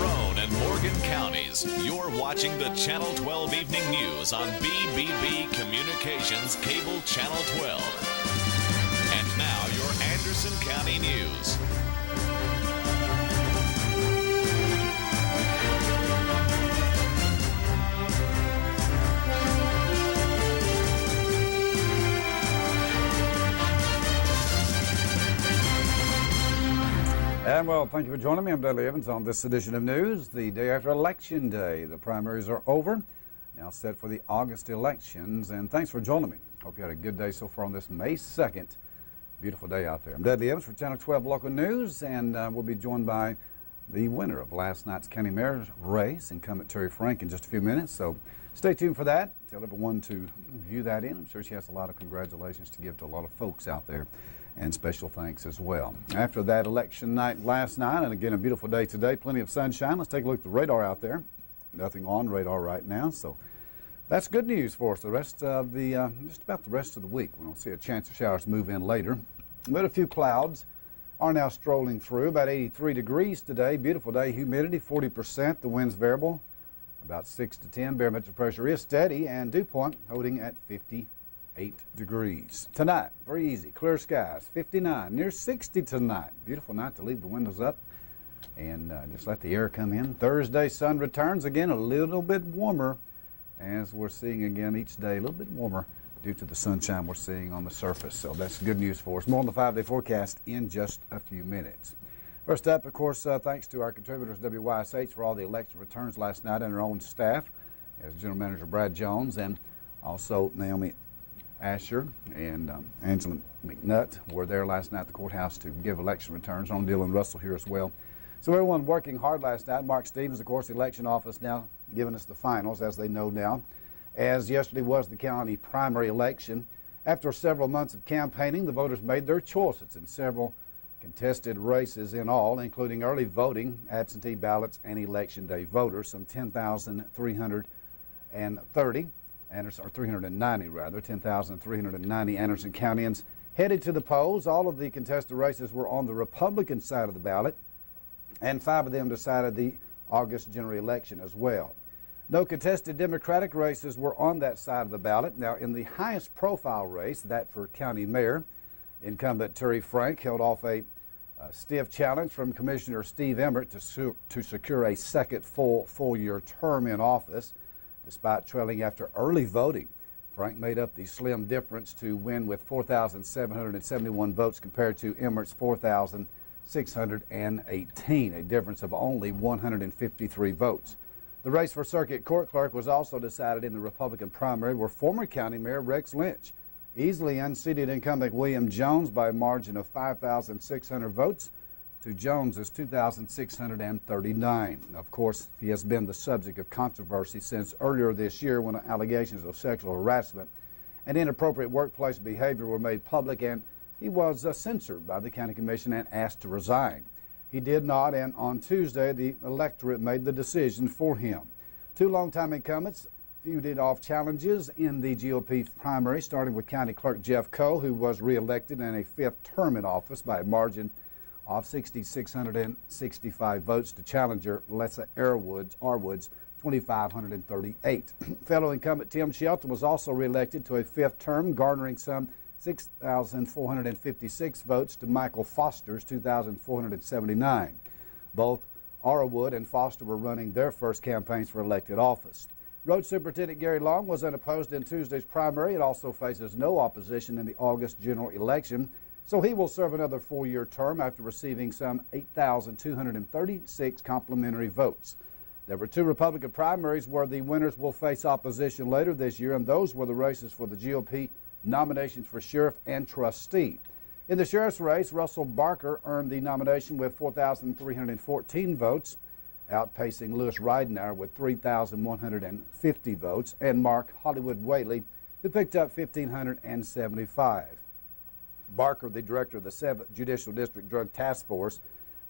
Roane, and Morgan counties. You're watching the Channel 12 Evening News on BBB Communications Cable Channel 12. And now your Anderson County News. And well, thank you for joining me. I'm Dudley Evans on this edition of news. The day after Election Day, the primaries are over, now set for the August elections. And thanks for joining me. Hope you had a good day so far on this May 2nd. Beautiful day out there. I'm Dudley Evans for Channel 12 Local News, and we'll be joined by the winner of last night's county mayor's race, incumbent Terry Frank, in just a few minutes. So stay tuned for that. Tell everyone to view that in. I'm sure she has a lot of congratulations to give to a lot of folks out there, and special thanks as well. After that election night last night, and again a beautiful day today, plenty of sunshine. Let's take a look at the radar out there. Nothing on radar right now, so that's good news for us the rest of the, just about the rest of the week. We don't see a chance of showers move in later, but a few clouds are now strolling through. About 83 degrees today, beautiful day, humidity 40%, the wind's variable, about 6 to 10, barometric pressure is steady, and dew point holding at 58 degrees. Tonight, very easy, clear skies, 59, near 60 tonight. Beautiful night to leave the windows up and just let the air come in. Thursday, sun returns again, a little bit warmer, as we're seeing again each day, a little bit warmer due to the sunshine we're seeing on the surface. So that's good news for us. More on the 5-day forecast in just a few minutes. First up, of course, thanks to our contributors, WYSH, for all the election returns last night and our own staff, as General Manager Brad Jones and also Naomi Asher and Angela McNutt were there last night at the courthouse to give election returns. On Dylan Russell here as well. So everyone working hard last night. Mark Stevens, of course, the election office now giving us the finals, as they know now, as yesterday was the county primary election. After several months of campaigning, the voters made their choices in several contested races in all, including early voting, absentee ballots, and election day voters, some 10,330. Anderson, or 390 rather, 10,390 Anderson Countyans headed to the polls. All of the contested races were on the Republican side of the ballot, and 5 of them decided the August general election as well. No contested Democratic races were on that side of the ballot. Now, in the highest profile race, that for county mayor, incumbent Terry Frank held off a stiff challenge from Commissioner Steve Emmert to secure a second full-year term in office. Despite trailing after early voting, Frank made up the slim difference to win with 4,771 votes compared to Emmert's 4,618, a difference of only 153 votes. The race for circuit court clerk was also decided in the Republican primary, where former county mayor Rex Lynch easily unseated incumbent William Jones by a margin of 5,600 votes to Jones's 2,639. Of course, he has been the subject of controversy since earlier this year when allegations of sexual harassment and inappropriate workplace behavior were made public, and he was censored by the county commission and asked to resign. He did not, and on Tuesday, the electorate made the decision for him. 2 longtime incumbents feuded off challenges in the GOP primary, starting with County Clerk Jeff Coe, who was reelected in a 5th term in office by a margin of 6,665 votes to challenger Lessa Arwoods, 2,538. Fellow incumbent Tim Shelton was also reelected to a 5th term, garnering some 6,456 votes to Michael Foster's 2,479. Both Arwood and Foster were running their first campaigns for elected office. Road Superintendent Gary Long was unopposed in Tuesday's primary. It also faces no opposition in the August general election, so he will serve another 4-year term after receiving some 8,236 complimentary votes. There were 2 Republican primaries where the winners will face opposition later this year, and those were the races for the GOP nominations for sheriff and trustee. In the sheriff's race, Russell Barker earned the nomination with 4,314 votes, outpacing Lewis Ridenauer with 3,150 votes, and Mark Hollywood Whaley, who picked up 1,575. Barker, the director of the 7th Judicial District Drug Task Force,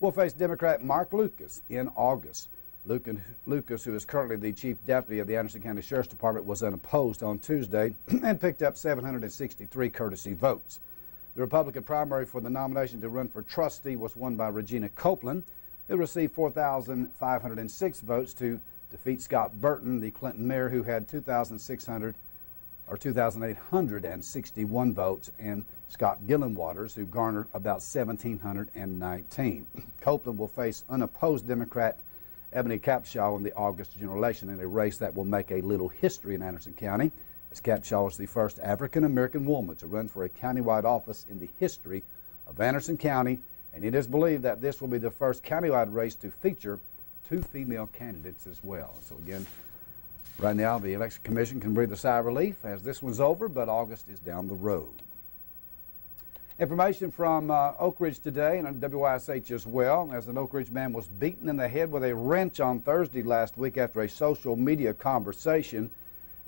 will face Democrat Mark Lucas in August. Lucas, who is currently the chief deputy of the Anderson County Sheriff's Department, was unopposed on Tuesday and picked up 763 courtesy votes. The Republican primary for the nomination to run for trustee was won by Regina Copeland, It received 4,506 votes to defeat Scott Burton, the Clinton mayor, who had 2,861 votes, and Scott Gillenwaters, who garnered about 1,719. Copeland will face unopposed Democrat Ebony Capshaw in the August general election in a race that will make a little history in Anderson County, as Capshaw is the first African-American woman to run for a countywide office in the history of Anderson County, and it is believed that this will be the first countywide race to feature 2 female candidates as well. So again, right now the Election Commission can breathe a sigh of relief as this one's over, but August is down the road. Information from Oak Ridge today and on WISH as well, as an Oak Ridge man was beaten in the head with a wrench on Thursday last week after a social media conversation,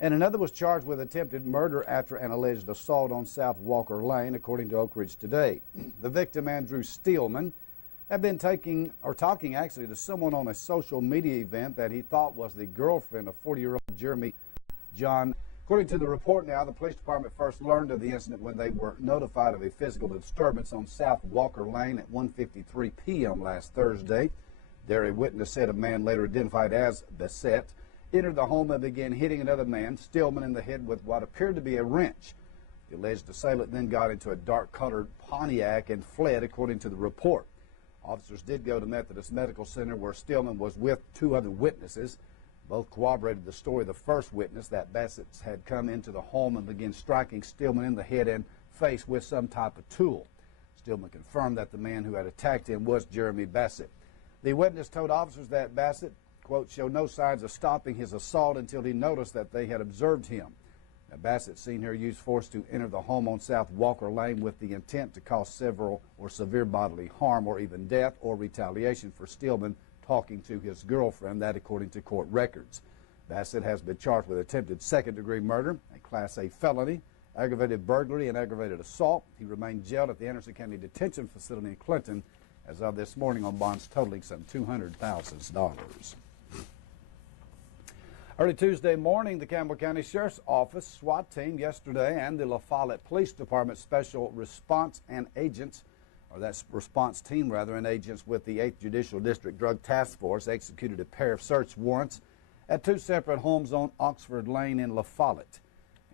and another was charged with attempted murder after an alleged assault on South Walker Lane, according to Oak Ridge today. The victim, Andrew Steelman, had been talking actually to someone on a social media event that he thought was the girlfriend of 40-year-old Jeremy John. According to the report now, the police department first learned of the incident when they were notified of a physical disturbance on South Walker Lane at 1:53 p.m. last Thursday. There, a witness said a man later identified as Bassett entered the home and began hitting another man, Stillman, in the head with what appeared to be a wrench. The alleged assailant then got into a dark-colored Pontiac and fled, according to the report. Officers did go to Methodist Medical Center, where Stillman was with 2 other witnesses. Both corroborated the story of the first witness, that Bassett had come into the home and began striking Stillman in the head and face with some type of tool. Stillman confirmed that the man who had attacked him was Jeremy Bassett. The witness told officers that Bassett, quote, showed no signs of stopping his assault until he noticed that they had observed him. Now, Bassett seen her use force to enter the home on South Walker Lane with the intent to cause several or severe bodily harm or even death or retaliation for Stillman talking to his girlfriend, that according to court records. Bassett has been charged with attempted second-degree murder, a Class A felony, aggravated burglary, and aggravated assault. He remained jailed at the Anderson County Detention Facility in Clinton as of this morning on bonds totaling some $200,000. Early Tuesday morning, the Campbell County Sheriff's Office SWAT team yesterday and the La Follette Police Department Special Response and agents, or that response team rather, and agents with the 8th Judicial District Drug Task Force executed a pair of search warrants at 2 separate homes on Oxford Lane in La Follette.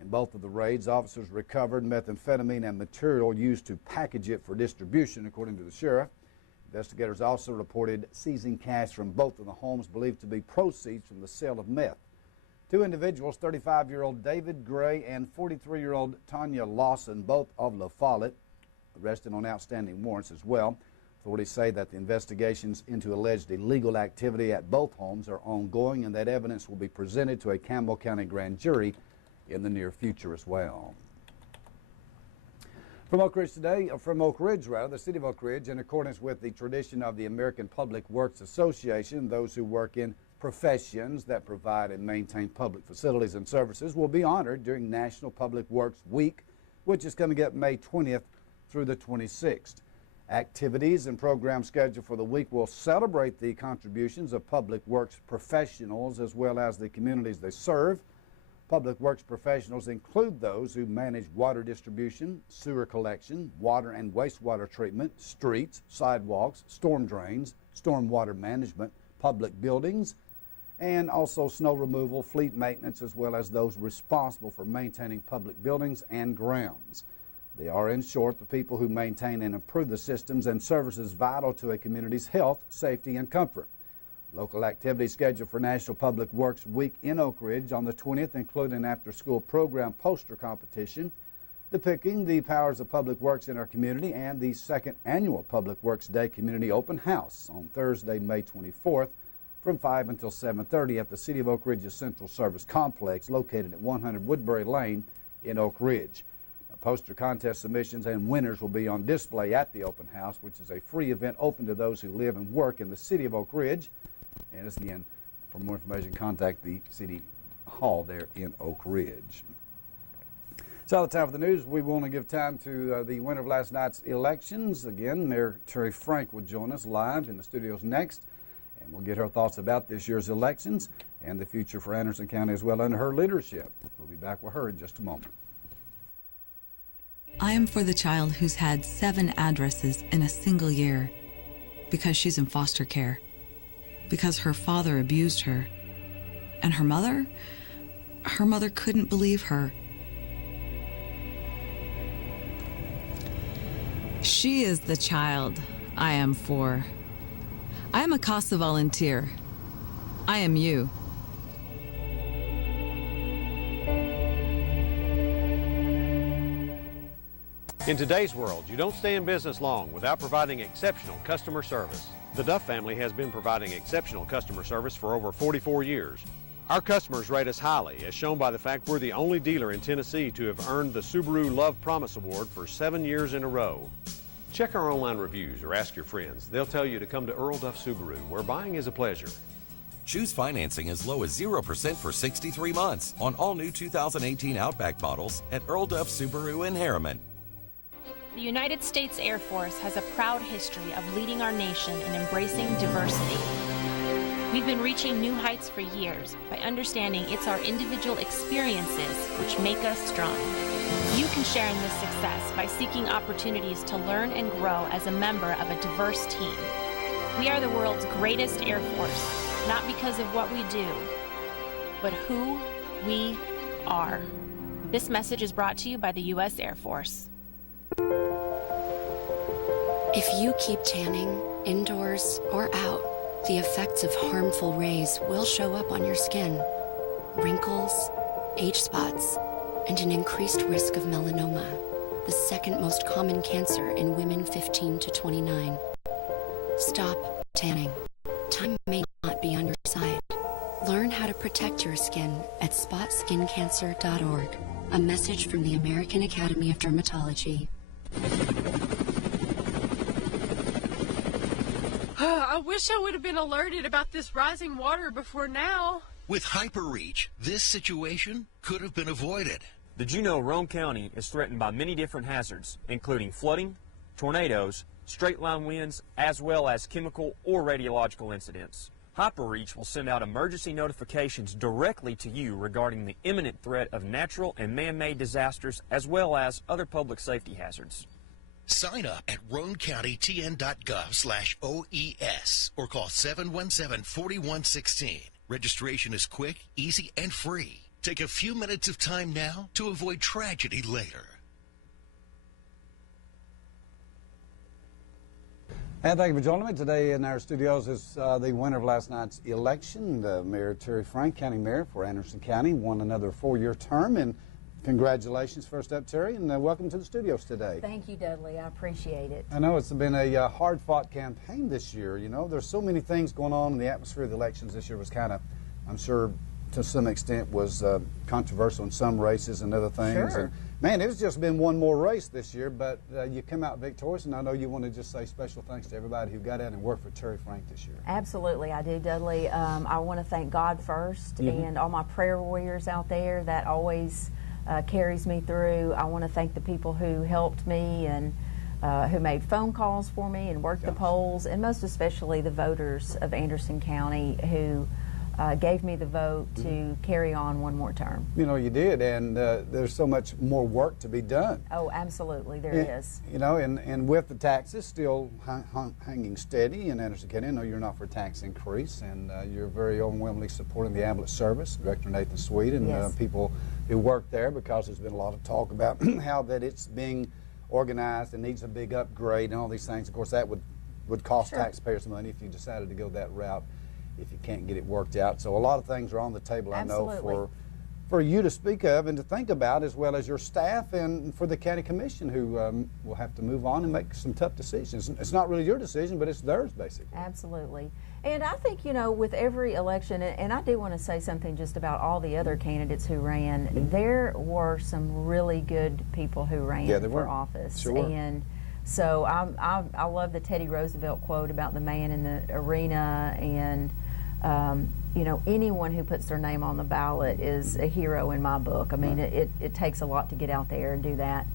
In both of the raids, officers recovered methamphetamine and material used to package it for distribution, according to the sheriff. Investigators also reported seizing cash from both of the homes believed to be proceeds from the sale of meth. 2 individuals, 35-year-old David Gray and 43-year-old Tanya Lawson, both of La Follette, arrested on outstanding warrants as well. Authorities say that the investigations into alleged illegal activity at both homes are ongoing and that evidence will be presented to a Campbell County grand jury in the near future as well. From Oak Ridge today, the city of Oak Ridge, in accordance with the tradition of the American Public Works Association, those who work in professions that provide and maintain public facilities and services will be honored during National Public Works Week, which is coming up May 20th through the 26th. Activities and programs scheduled for the week will celebrate the contributions of public works professionals as well as the communities they serve. Public works professionals include those who manage water distribution, sewer collection, water and wastewater treatment, streets, sidewalks, storm drains, stormwater management, public buildings, and also snow removal, fleet maintenance, as well as those responsible for maintaining public buildings and grounds. They are, in short, the people who maintain and improve the systems and services vital to a community's health, safety, and comfort. Local activities scheduled for National Public Works Week in Oak Ridge on the 20th include an after-school program poster competition depicting the powers of public works in our community and the 2nd Annual Public Works Day Community Open House on Thursday, May 24th from 5 until 7:30 at the City of Oak Ridge's Central Service Complex located at 100 Woodbury Lane in Oak Ridge. Poster contest submissions and winners will be on display at the open house, which is a free event open to those who live and work in the city of Oak Ridge. And again, for more information, contact the City Hall there in Oak Ridge. It's all the time for the news. We want to give time to the winner of last night's elections. Again, Mayor Terry Frank will join us live in the studios next, and we'll get her thoughts about this year's elections and the future for Anderson County as well under her leadership. We'll be back with her in just a moment. I am for the child who's had 7 addresses in a single year. because she's in foster care, because her father abused her. And her mother couldn't believe her. She is the child I am for. I am a CASA volunteer. I am you. In today's world, you don't stay in business long without providing exceptional customer service. The Duff family has been providing exceptional customer service for over 44 years. Our customers rate us highly, as shown by the fact we're the only dealer in Tennessee to have earned the Subaru Love Promise Award for 7 years in a row. Check our online reviews or ask your friends. They'll tell you to come to Earl Duff Subaru, where buying is a pleasure. Choose financing as low as 0% for 63 months on all new 2018 Outback models at Earl Duff Subaru in Harriman. The United States Air Force has a proud history of leading our nation in embracing diversity. We've been reaching new heights for years by understanding it's our individual experiences which make us strong. You can share in this success by seeking opportunities to learn and grow as a member of a diverse team. We are the world's greatest Air Force, not because of what we do, but who we are. This message is brought to you by the U.S. Air Force. If you keep tanning, indoors or out, the effects of harmful rays will show up on your skin. Wrinkles, age spots, and an increased risk of melanoma, the second most common cancer in women 15 to 29. Stop tanning. Time may not be on your side. Learn how to protect your skin at spotskincancer.org. A message from the American Academy of Dermatology. I wish I would have been alerted about this rising water before now. With HyperReach, this situation could have been avoided. Did you know Rome County is threatened by many different hazards, including flooding, tornadoes, straight-line winds, as well as chemical or radiological incidents? HyperReach will send out emergency notifications directly to you regarding the imminent threat of natural and man-made disasters, as well as other public safety hazards. Sign up at roancountytn.gov/OES or call 717-4116. Registration is quick, easy, and free. Take a few minutes of time now to avoid tragedy later. And thank you for joining me. Today in our studios is the winner of last night's election, the Mayor Terry Frank, County Mayor for Anderson County, won another 4-year term. And congratulations first up, Terry, and welcome to the studios today. Thank you, Dudley. I appreciate it. I know it's been a hard-fought campaign this year. You know, there's so many things going on, and the atmosphere of the elections this year was kind of, I'm sure, to some extent was controversial in some races and other things. Sure. And, man, it's just been one more race this year, but you come out victorious, and I know you want to just say special thanks to everybody who got out and worked for Terry Frank this year. Absolutely, I do, Dudley. I want to thank God first and all my prayer warriors out there that always carries me through. I want to thank the people who helped me and who made phone calls for me and worked the polls, and most especially the voters of Anderson County who gave me the vote to carry on one more term. You know, you did, and there's so much more work to be done. Oh, absolutely, there is. You know, and with the taxes still hanging steady in Anderson County, I know you're not for a tax increase, and you're very overwhelmingly supporting the ambulance service, Director Nathan Sweet, and people who work there, because there's been a lot of talk about how that it's being organized and needs a big upgrade and all these things. Of course, that would cost taxpayers money if you decided to go that route, if you can't get it worked out. So a lot of things are on the table, I know, for you to speak of and to think about, as well as your staff and for the county commission, who will have to move on and make some tough decisions. It's not really your decision, but it's theirs, basically. Absolutely. And I think, you know, with every election, and I do want to say something just about all the other candidates who ran, there were some really good people who ran for office. Sure. And so I love the Teddy Roosevelt quote about the man in the arena, and you know, anyone who puts their name on the ballot is a hero in my book. I mean, it takes a lot to get out there and do that.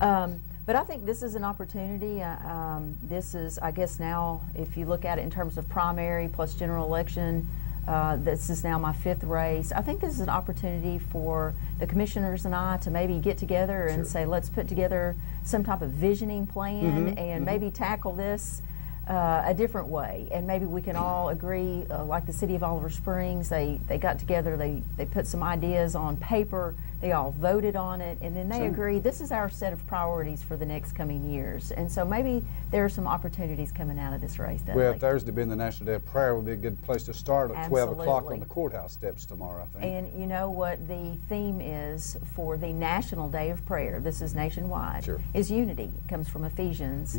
But I think this is an opportunity. This is, I guess now, if you look at it in terms of primary plus general election, this is now my 5th race. I think this is an opportunity for the commissioners and I to maybe get together and say, let's put together some type of visioning plan and maybe tackle this a different way, and maybe we can all agree, like the city of Oliver Springs, they got together, they put some ideas on paper, they all voted on it, and then they agree this is our set of priorities for the next coming years. And so maybe there are some opportunities coming out of this race, Dudley. Well, Thursday being the National Day of Prayer would be a good place to start at 12 o'clock Absolutely. on the courthouse steps tomorrow, I think. And you know what the theme is for the National Day of Prayer, this is nationwide, is unity. It comes from Ephesians,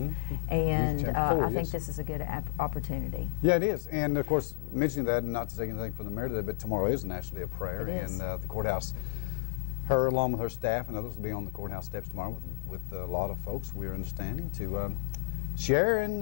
and I think this is a good opportunity. Yeah, it is. And of course, mentioning that, and not to take anything from the mayor today, but tomorrow is the National Day of Prayer. It is. And the courthouse, her along with her staff and others will be on the courthouse steps tomorrow with a lot of folks, we're understanding, to share in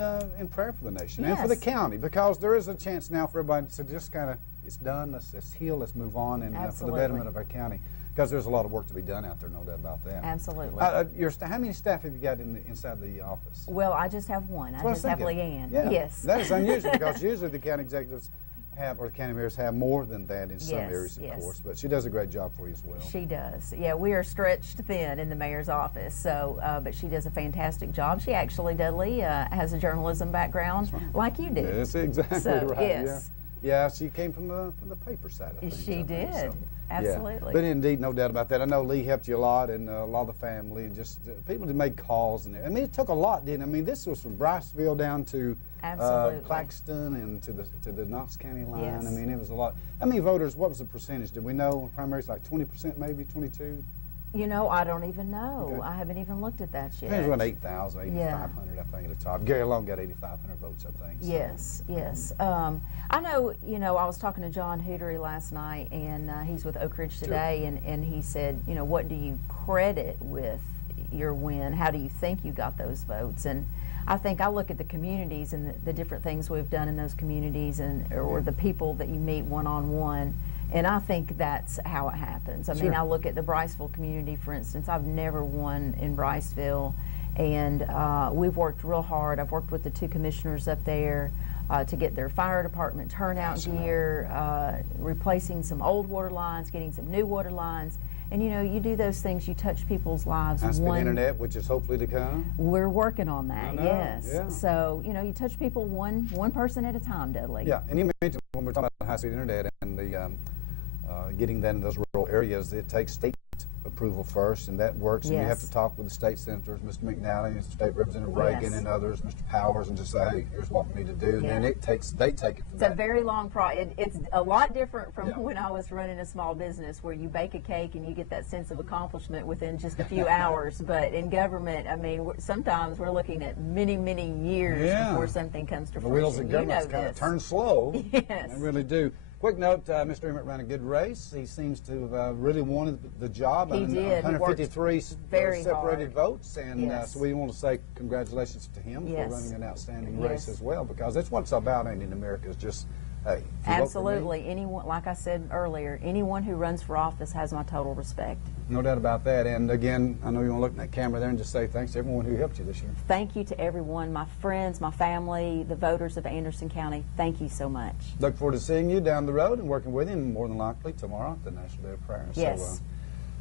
prayer for the nation and for the county, because there is a chance now for everybody to just kind of, it's done, let's heal, let's move on, and for the betterment of our county, because there's a lot of work to be done out there, no doubt about that. Absolutely. How many staff have you got inside the office? Well, I just have one. I just have Leanne. Yeah. Yes. That is unusual, because usually the county executives have, or the county mayors have more than that in some areas, of course, but she does a great job for you as well. She does. Yeah, we are stretched thin in the mayor's office, so, but she does a fantastic job. She actually, Dudley, has a journalism background like you do. That's exactly right. Yes. Yeah, she came from the paper side of things. She did. So, absolutely. Yeah. But indeed, no doubt about that. I know Lee helped you a lot, and a lot of the family, and just people to make calls. And I mean, it took a lot, didn't it? I mean, this was from Briceville down to Claxton and to the Knox County line. Yes. I mean, it was a lot. How many voters? What was the percentage? Did we know? Primaries like 20%, maybe 22. You know, I don't even know. Okay. I haven't even looked at that yet. I think it was around 8,000, 8,500, I think, at the top. Gary Long got 8,500 votes, I think. So. Yes, yes. I know, you know, I was talking to John Hootery last night, and he's with Oak Ridge today, and he said, you know, what do you credit with your win? How do you think you got those votes? And I think I look at the communities and the different things we've done in those communities, and or the people that you meet one-on-one. And I think that's how it happens. I mean, I look at the Briceville community, for instance. I've never won in Briceville, and we've worked real hard. I've worked with the 2 commissioners up there to get their fire department turnout gear, replacing some old water lines, getting some new water lines. And you know, you do those things, you touch people's lives. High-speed internet, which is hopefully to come. We're working on that, yes. Yeah. So, you know, you touch people one person at a time, Dudley. Yeah, and you mentioned when we're talking about high-speed internet and the getting that in those rural areas, it takes state approval first, and that works. And you have to talk with the state senators, Mr. McNally, State Representative Reagan, and others, Mr. Powers, and just say, hey, here's what we need to do. And then they take it from It's a very long process. It's a lot different from when I was running a small business, where you bake a cake and you get that sense of accomplishment within just a few hours. But in government, I mean, sometimes we're looking at many, many years before something comes to fruition. The wheels of government kind of turn slow. Yes. They really do. Quick note, Mr. Emmett ran a good race. He seems to have really wanted the job. He did. 153 separated votes, and so we want to say congratulations to him for running an outstanding race as well, because that's what it's about in America, is just, hey, absolutely. Anyone, like I said earlier, anyone who runs for office has my total respect. No doubt about that. And again, I know you want to look in that camera there and just say thanks to everyone who helped you this year. Thank you to everyone, my friends, my family, the voters of Anderson County. Thank you so much. Look forward to seeing you down the road and working with you, and more than likely tomorrow at the National Day of Prayer. Yes.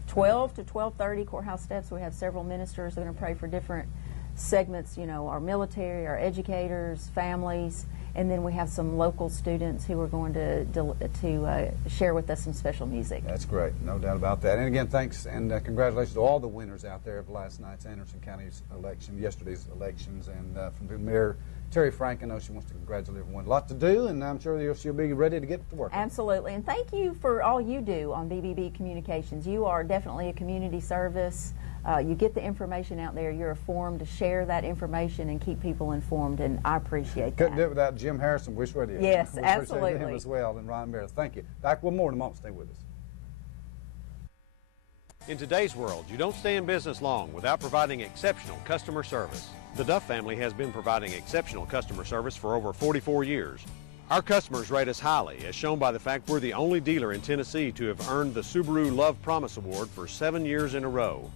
So, 12 to 12:30 courthouse steps. We have several ministers who are going to pray for different segments, you know, our military, our educators, families, and then we have some local students who are going to share with us some special music. That's great, no doubt about that. And again, thanks and congratulations to all the winners out there of last night's Anderson County's election, yesterday's elections, and from Mayor Terry Frank, I know she wants to congratulate everyone. A lot to do, and I'm sure she'll be ready to get to work. Absolutely, and thank you for all you do on BBB Communications. You are definitely a community service. You get the information out there. You're informed to share that information and keep people informed, and I appreciate that. Couldn't do it without Jim Harrison. Wish we did. Yes, we absolutely. Appreciate him as well, and Ryan Barrett. Thank you. Back with more in a moment. Stay with us. In today's world, you don't stay in business long without providing exceptional customer service. The Duff family has been providing exceptional customer service for over 44 years. Our customers rate us highly, as shown by the fact we're the only dealer in Tennessee to have earned the Subaru Love Promise Award for 7 years in a row.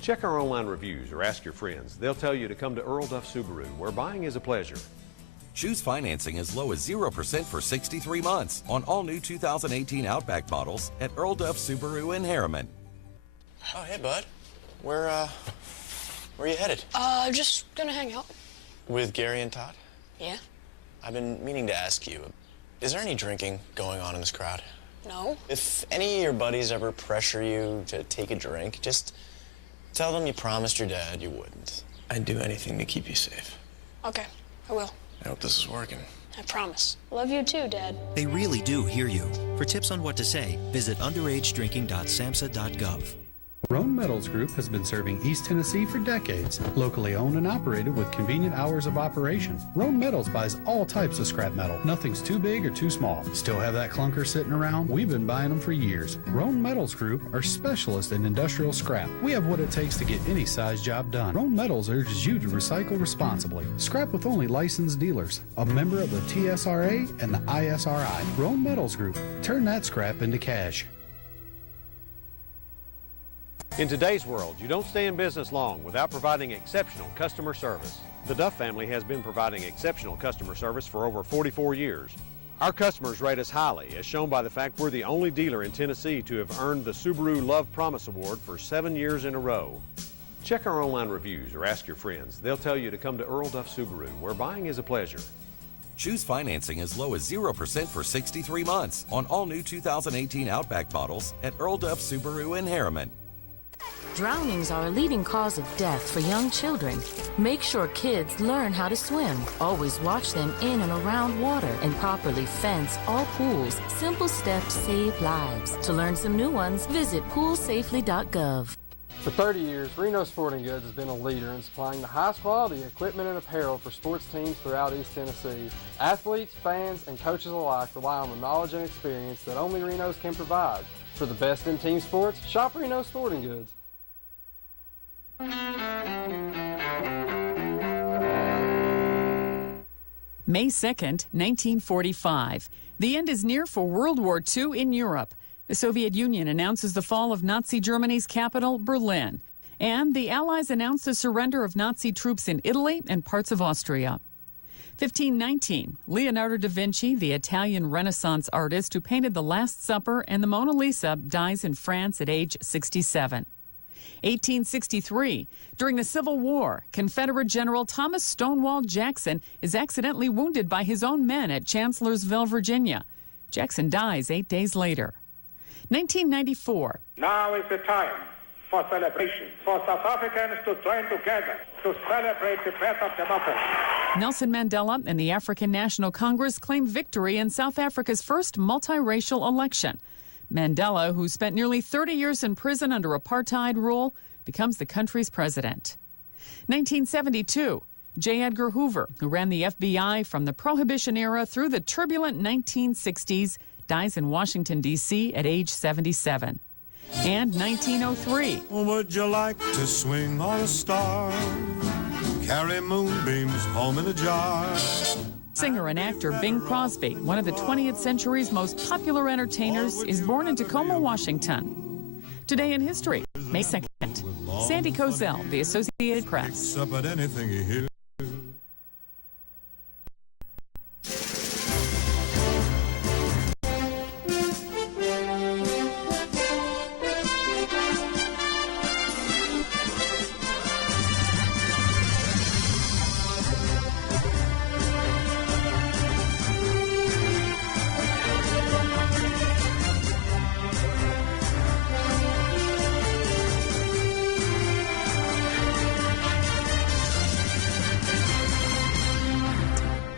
Check our online reviews or ask your friends. They'll tell you to come to Earl Duff Subaru, where buying is a pleasure. Choose financing as low as 0% for 63 months on all new 2018 Outback models at Earl Duff Subaru in Harriman. Oh, hey, bud. Where are you headed? Just gonna hang out. With Gary and Todd? Yeah? I've been meaning to ask you, is there any drinking going on in this crowd? No. If any of your buddies ever pressure you to take a drink, just tell them you promised your dad you wouldn't. I'd do anything to keep you safe. Okay, I will. I hope this is working. I promise. Love you too, Dad. They really do hear you. For tips on what to say, visit underagedrinking.samhsa.gov. Roan Metals Group has been serving East Tennessee for decades. Locally owned and operated with convenient hours of operation. Roan Metals buys all types of scrap metal. Nothing's too big or too small. Still have that clunker sitting around? We've been buying them for years. Roan Metals Group are specialists in industrial scrap. We have what it takes to get any size job done. Roan Metals urges you to recycle responsibly. Scrap with only licensed dealers. A member of the TSRA and the ISRI. Roan Metals Group. Turn that scrap into cash. In today's world, you don't stay in business long without providing exceptional customer service. The Duff family has been providing exceptional customer service for over 44 years. Our customers rate us highly, as shown by the fact we're the only dealer in Tennessee to have earned the Subaru Love Promise Award for 7 years in a row. Check our online reviews or ask your friends. They'll tell you to come to Earl Duff Subaru, where buying is a pleasure. Choose financing as low as 0% for 63 months on all new 2018 Outback models at Earl Duff Subaru in Harriman. Drownings are a leading cause of death for young children. Make sure kids learn how to swim. Always watch them in and around water and properly fence all pools. Simple steps save lives. To learn some new ones, visit poolsafely.gov. For 30 years, Reno Sporting Goods has been a leader in supplying the highest quality equipment and apparel for sports teams throughout East Tennessee. Athletes, fans, and coaches alike rely on the knowledge and experience that only Reno's can provide. For the best in team sports, shop Reno Sporting Goods. May 2nd, 1945. The end is near for World War II in Europe. The Soviet Union announces the fall of Nazi Germany's capital, Berlin. And the Allies announce the surrender of Nazi troops in Italy and parts of Austria. 1519. Leonardo da Vinci, the Italian Renaissance artist who painted The Last Supper and the Mona Lisa, dies in France at age 67. 1863. During the Civil War, Confederate General Thomas Stonewall Jackson is accidentally wounded by his own men at Chancellorsville, Virginia. Jackson dies 8 days later. 1994. Now is the time for celebration, for South Africans to join together to celebrate the birth of democracy. Nelson Mandela and the African National Congress claim victory in South Africa's first multiracial election. Mandela, who spent nearly 30 years in prison under apartheid rule, becomes the country's president. 1972, J. Edgar Hoover, who ran the FBI from the Prohibition era through the turbulent 1960s, dies in Washington, D.C. at age 77. And 1903. Would you like to swing on a star? Carry moonbeams home in a jar? Singer and actor Bing Crosby, one of the 20th century's most popular entertainers, is born in Tacoma, Washington. Today in history, May 2nd. Sandy Kozel, The Associated Press.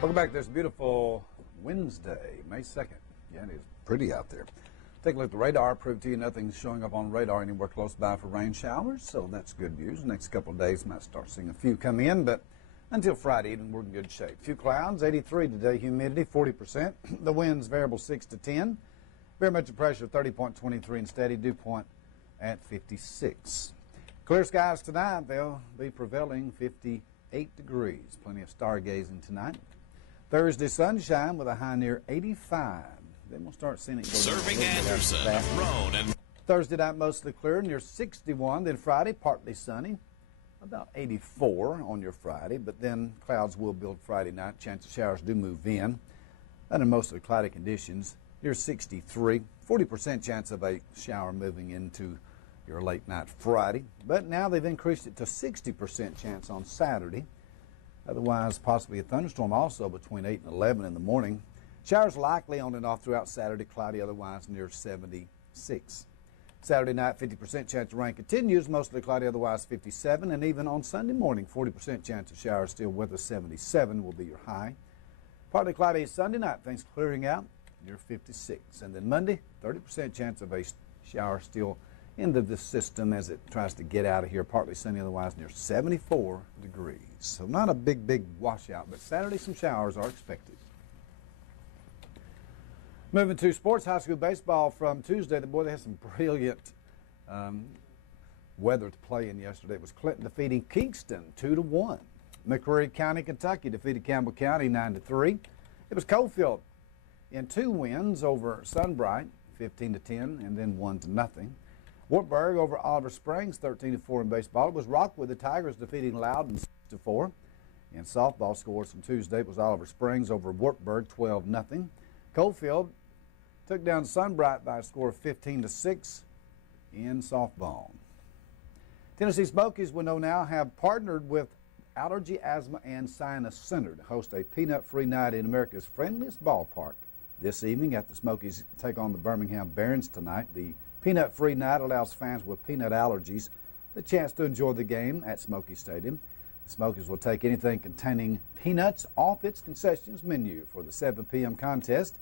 Welcome back this beautiful Wednesday, May 2nd. Yeah, it is pretty out there. Take a look at the radar. Prove to you nothing's showing up on radar anywhere close by for rain showers, so that's good news. Next couple of days, might start seeing a few come in, but until Friday evening, we're in good shape. Few clouds, 83 today, humidity 40%. The winds variable 6 to 10. Barometric pressure 30.23 and steady, dew point at 56. Clear skies tonight, they'll be prevailing 58 degrees. Plenty of stargazing tonight. Thursday, sunshine with a high near 85. Then we'll start seeing it go Serving Anderson, Roan, and Thursday night, mostly clear, near 61. Then Friday, partly sunny, about 84 on your Friday. But then clouds will build Friday night. Chance of showers do move in. And in mostly cloudy conditions, near 63. 40% chance of a shower moving into your late night Friday. But now they've increased it to 60% chance on Saturday. Otherwise, possibly a thunderstorm also between 8 and 11 in the morning. Showers likely on and off throughout Saturday, cloudy otherwise near 76. Saturday night, 50% chance of rain continues, mostly cloudy otherwise 57. And even on Sunday morning, 40% chance of showers still with us, 77 will be your high. Partly cloudy Sunday night, things clearing out near 56. And then Monday, 30% chance of a shower still into the system as it tries to get out of here. Partly sunny otherwise near 74 degrees. So not a big washout, but Saturday some showers are expected. Moving to sports, high school baseball from Tuesday. They had some brilliant weather to play in yesterday. It was Clinton defeating Kingston 2-1. McCreary County, Kentucky defeated Campbell County 9-3. It was Coalfield in 2 wins over Sunbright 15-10 and then 1-0. Wartburg over Oliver Springs 13-4 in baseball. It was Rockwood, the Tigers defeating Loudon 6-4. In softball scores from Tuesday, it was Oliver Springs over Wartburg 12-0. Coalfield took down Sunbright by a score of 15-6 in softball. Tennessee Smokies, we know now, have partnered with Allergy, Asthma, and Sinus Center to host a peanut-free night in America's friendliest ballpark this evening after the Smokies take on the Birmingham Barons tonight. The peanut-free night allows fans with peanut allergies the chance to enjoy the game at Smoky Stadium. The Smokies will take anything containing peanuts off its concessions menu for the 7 p.m. contest.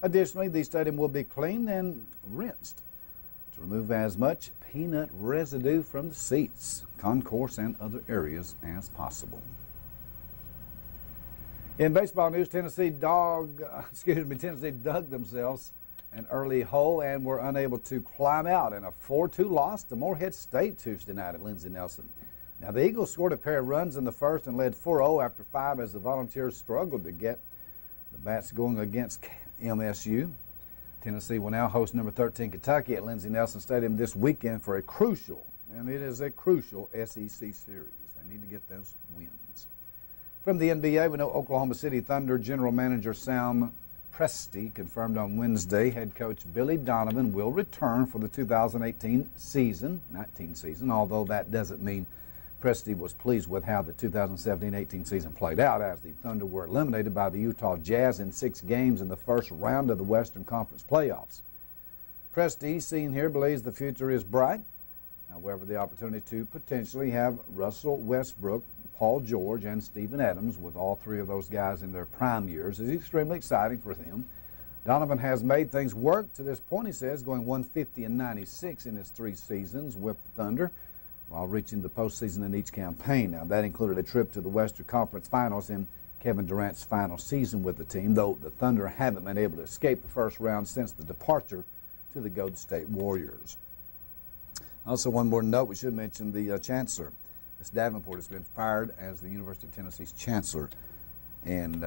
Additionally, the stadium will be cleaned and rinsed to remove as much peanut residue from the seats, concourse, and other areas as possible. In baseball news, Tennessee dug themselves an early hole and were unable to climb out in a 4-2 loss to Morehead State Tuesday night at Lindsey Nelson. Now, the Eagles scored a pair of runs in the first and led 4-0 after 5 as the Volunteers struggled to get the bats going against MSU. Tennessee will now host number 13 Kentucky at Lindsey Nelson Stadium this weekend for a crucial, and it is a crucial, SEC series. They need to get those wins. From the NBA, we know Oklahoma City Thunder General Manager Sam Presti confirmed on Wednesday head coach Billy Donovan will return for the 2018 season, although that doesn't mean Presti was pleased with how the 2017-18 season played out, as the Thunder were eliminated by the Utah Jazz in 6 games in the first round of the Western Conference playoffs. Presti, seen here, believes the future is bright. However, the opportunity to potentially have Russell Westbrook, Paul George, and Steven Adams, with all 3 of those guys in their prime years, is extremely exciting for them. Donovan has made things work to this point, he says, going 150-96 in his 3 seasons with the Thunder, while reaching the postseason in each campaign. Now, that included a trip to the Western Conference Finals in Kevin Durant's final season with the team, though the Thunder haven't been able to escape the first round since the departure to the Golden State Warriors. Also, one more note, we should mention the Chancellor. Miss Davenport has been fired as the University of Tennessee's Chancellor, and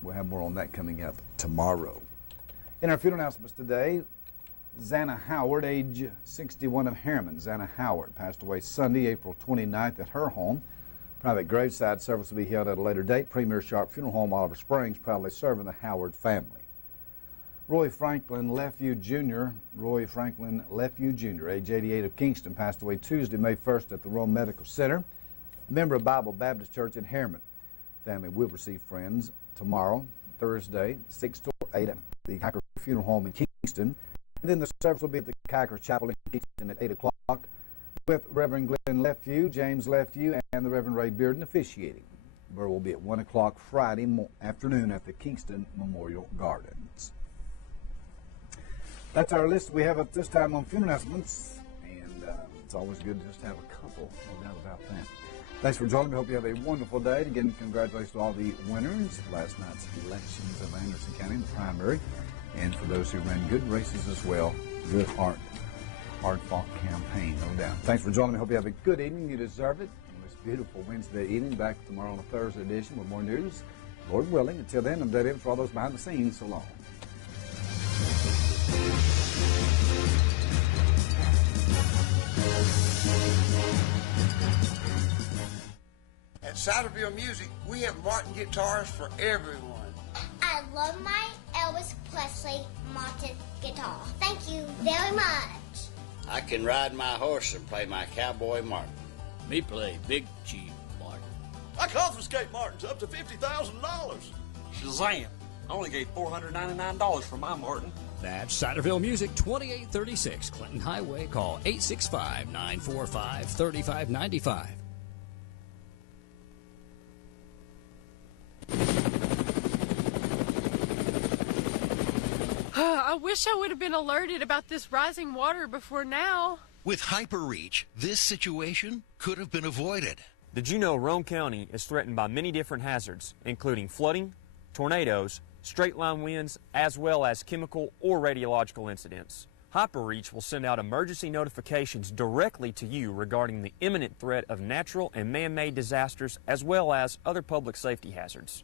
we'll have more on that coming up tomorrow. In our funeral announcements today, Zanna Howard, age 61 of Harriman. Zanna Howard passed away Sunday, April 29th at her home. Private graveside service will be held at a later date. Premier Sharp Funeral Home, Oliver Springs, proudly serving the Howard family. Roy Franklin Lefew Jr., age 88 of Kingston, passed away Tuesday, May 1st at the Rome Medical Center. A member of Bible Baptist Church in Harriman. Family will receive friends tomorrow, Thursday, 6 to 8 at the Kiker Funeral Home in Kingston. And then the service will be at the Kiker Chapel in Kingston at 8 o'clock with Reverend Glenn Lefew, James Lefew, and the Reverend Ray Bearden officiating. Burial will be at 1 o'clock Friday afternoon at the Kingston Memorial Gardens. That's our list we have at this time on funeral announcements, and it's always good to just have a couple, no doubt about that. Thanks for joining me. Hope you have a wonderful day. Again, congratulations to all the winners of last night's elections of Anderson County in the primary, and for those who ran good races as well. Good, hard-fought campaign, no doubt. Thanks for joining me. Hope you have a good evening. You deserve it. On this beautiful Wednesday evening. Back tomorrow on a Thursday edition with more news, Lord willing. Until then, I'm Dudley Evans for all those behind the scenes. So long. At Ciderville Music, we have Martin guitars for everyone. I love my Elvis Presley Martin guitar. Thank you very much. I can ride my horse and play my cowboy Martin. Me play Big Chief Martin. I confiscate Martin's up to $50,000. Shazam! I only gave $499 for my Martin. That's Ciderville Music, 2836 Clinton Highway. Call 865-945-3595. I wish I would have been alerted about this rising water before now. With HyperReach, this situation could have been avoided. Did you know Roane County is threatened by many different hazards, including flooding, tornadoes, straight-line winds, as well as chemical or radiological incidents? HyperReach will send out emergency notifications directly to you regarding the imminent threat of natural and man-made disasters, as well as other public safety hazards.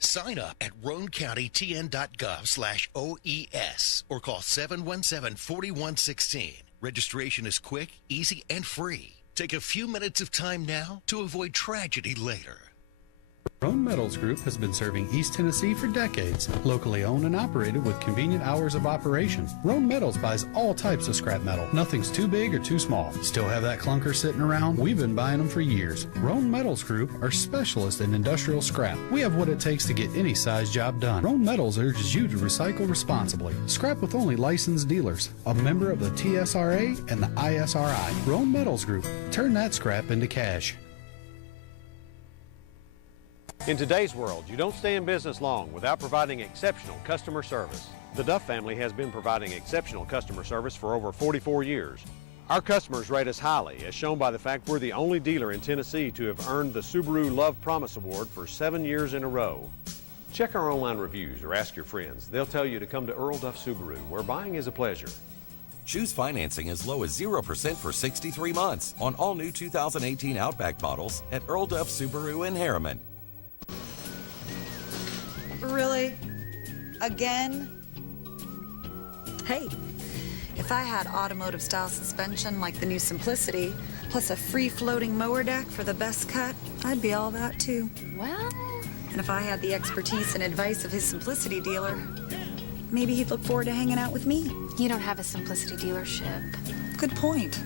Sign up at roancounty.tn.gov/OES or call 717-4116. Registration is quick, easy, and free. Take a few minutes of time now to avoid tragedy later. Roane Metals Group has been serving East Tennessee for decades. Locally owned and operated with convenient hours of operation. Roane Metals buys all types of scrap metal. Nothing's too big or too small. Still have that clunker sitting around? We've been buying them for years. Roane Metals Group are specialists in industrial scrap. We have what it takes to get any size job done. Roane Metals urges you to recycle responsibly. Scrap with only licensed dealers. A member of the TSRA and the ISRI. Roane Metals Group. Turn that scrap into cash. In today's world, you don't stay in business long without providing exceptional customer service. The Duff family has been providing exceptional customer service for over 44 years. Our customers rate us highly, as shown by the fact we're the only dealer in Tennessee to have earned the Subaru Love Promise Award for 7 years in a row. Check our online reviews or ask your friends. They'll tell you to come to Earl Duff Subaru, where buying is a pleasure. Choose financing as low as 0% for 63 months on all new 2018 Outback models at Earl Duff Subaru in Harriman. Really? Again? Hey, if I had automotive style suspension like the new Simplicity, plus a free floating mower deck for the best cut, I'd be all that too. Well... And if I had the expertise and advice of his Simplicity dealer, maybe he'd look forward to hanging out with me. You don't have a Simplicity dealership. Good point.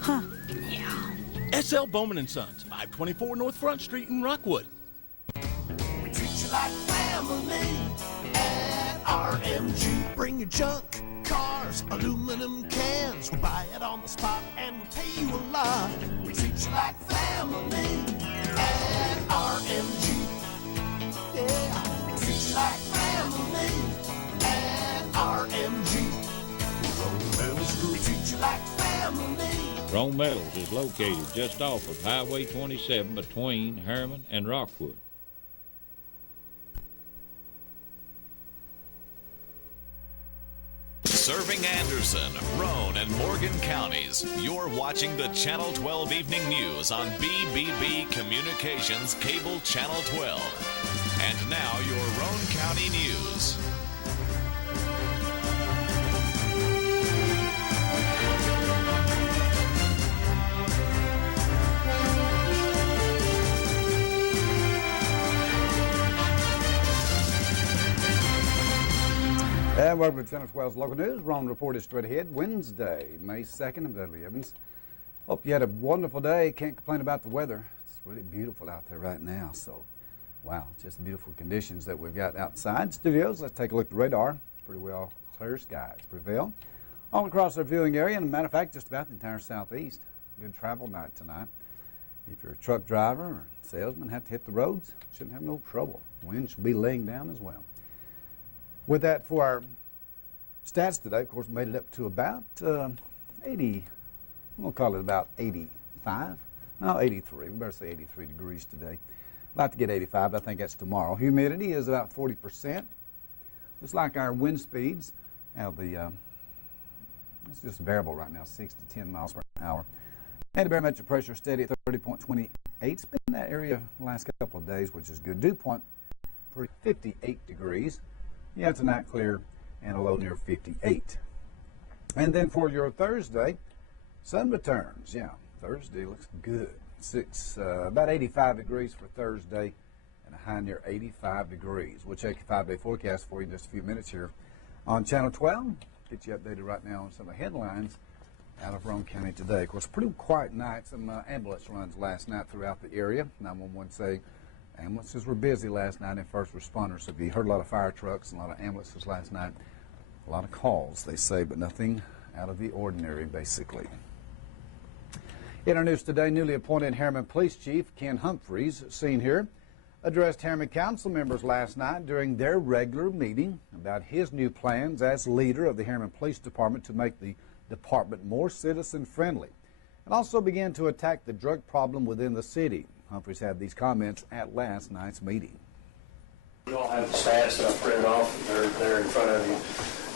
Huh. Yeah. SL Bowman & Sons, 524 North Front Street in Rockwood. We treat you like family at RMG. Bring your junk, cars, aluminum cans. We buy it on the spot and we pay you a lot. We treat you like family at RMG. Yeah, we treat you like family at RMG. Roane Metals Group, we treat you like family. Roane Metals is located just off of Highway 27 between Harriman and Rockwood. Serving Anderson, Roane, and Morgan counties, you're watching the Channel 12 Evening News on BBB Communications Cable Channel 12. And now your Roane County News. And welcome to Channel 12's local news. Roane Report is straight ahead. Wednesday, May 2nd. I'm Dudley Evans. Hope you had a wonderful day. Can't complain about the weather. It's really beautiful out there right now. So, wow, just beautiful conditions that we've got outside studios. Let's take a look at the radar. Pretty well clear skies prevail all across our viewing area. And as a matter of fact, just about the entire southeast. Good travel night tonight. If you're a truck driver or salesman, have to hit the roads, shouldn't have no trouble. Wind should be laying down as well. With that, for our stats today, of course, we made it up to about 80, we'll call it about 85. No, 83. We better say 83 degrees today. I'd like to get 85, but I think that's tomorrow. Humidity is about 40%. Looks like our wind speeds, it's just variable right now, 6 to 10 miles per hour. And the barometric pressure steady at 30.28. It's been in that area the last couple of days, which is good. Dew point, 58 degrees. Yeah, tonight clear and a low near 58. And then for your Thursday, sun returns. Yeah, Thursday looks good. It's about 85 degrees for Thursday and a high near 85 degrees. We'll check your 5-day forecast for you in just a few minutes here on Channel 12. Get you updated right now on some of the headlines out of Roane County today. Of course, pretty quiet night. Some ambulance runs last night throughout the area. 911 say ambulances were busy last night and first responders. So you heard a lot of fire trucks and a lot of ambulances last night. A lot of calls, they say, but nothing out of the ordinary, basically. In our news today, newly appointed Harriman Police Chief Ken Humphreys, seen here, addressed Harriman Council members last night during their regular meeting about his new plans as leader of the Harriman Police Department to make the department more citizen-friendly, and also began to attack the drug problem within the city. Humphreys had these comments at last night's meeting. You all have the stats that I've printed off. They're in front of you.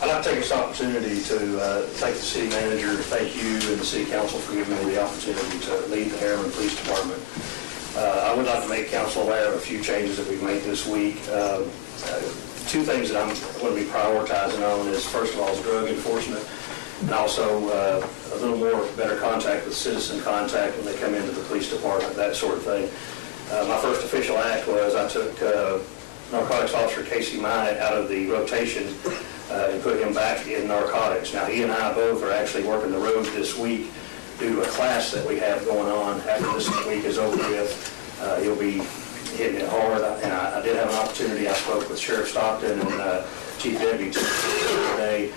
I'd like to take this opportunity to thank the city manager, thank you and the city council for giving me the opportunity to lead the Harriman Police Department. I would like to make council aware of a few changes that we've made this week. Two things that I'm going to be prioritizing on is, first of all, is drug enforcement, and also a little more better contact with citizen contact when they come into the police department, that sort of thing. My first official act was I took narcotics officer Casey Myatt out of the rotation and put him back in narcotics. Now, he and I both are actually working the road this week due to a class that we have going on. After this week is over with, he'll be hitting it hard. And I did have an opportunity. I spoke with Sheriff Stockton and Chief Deputy today.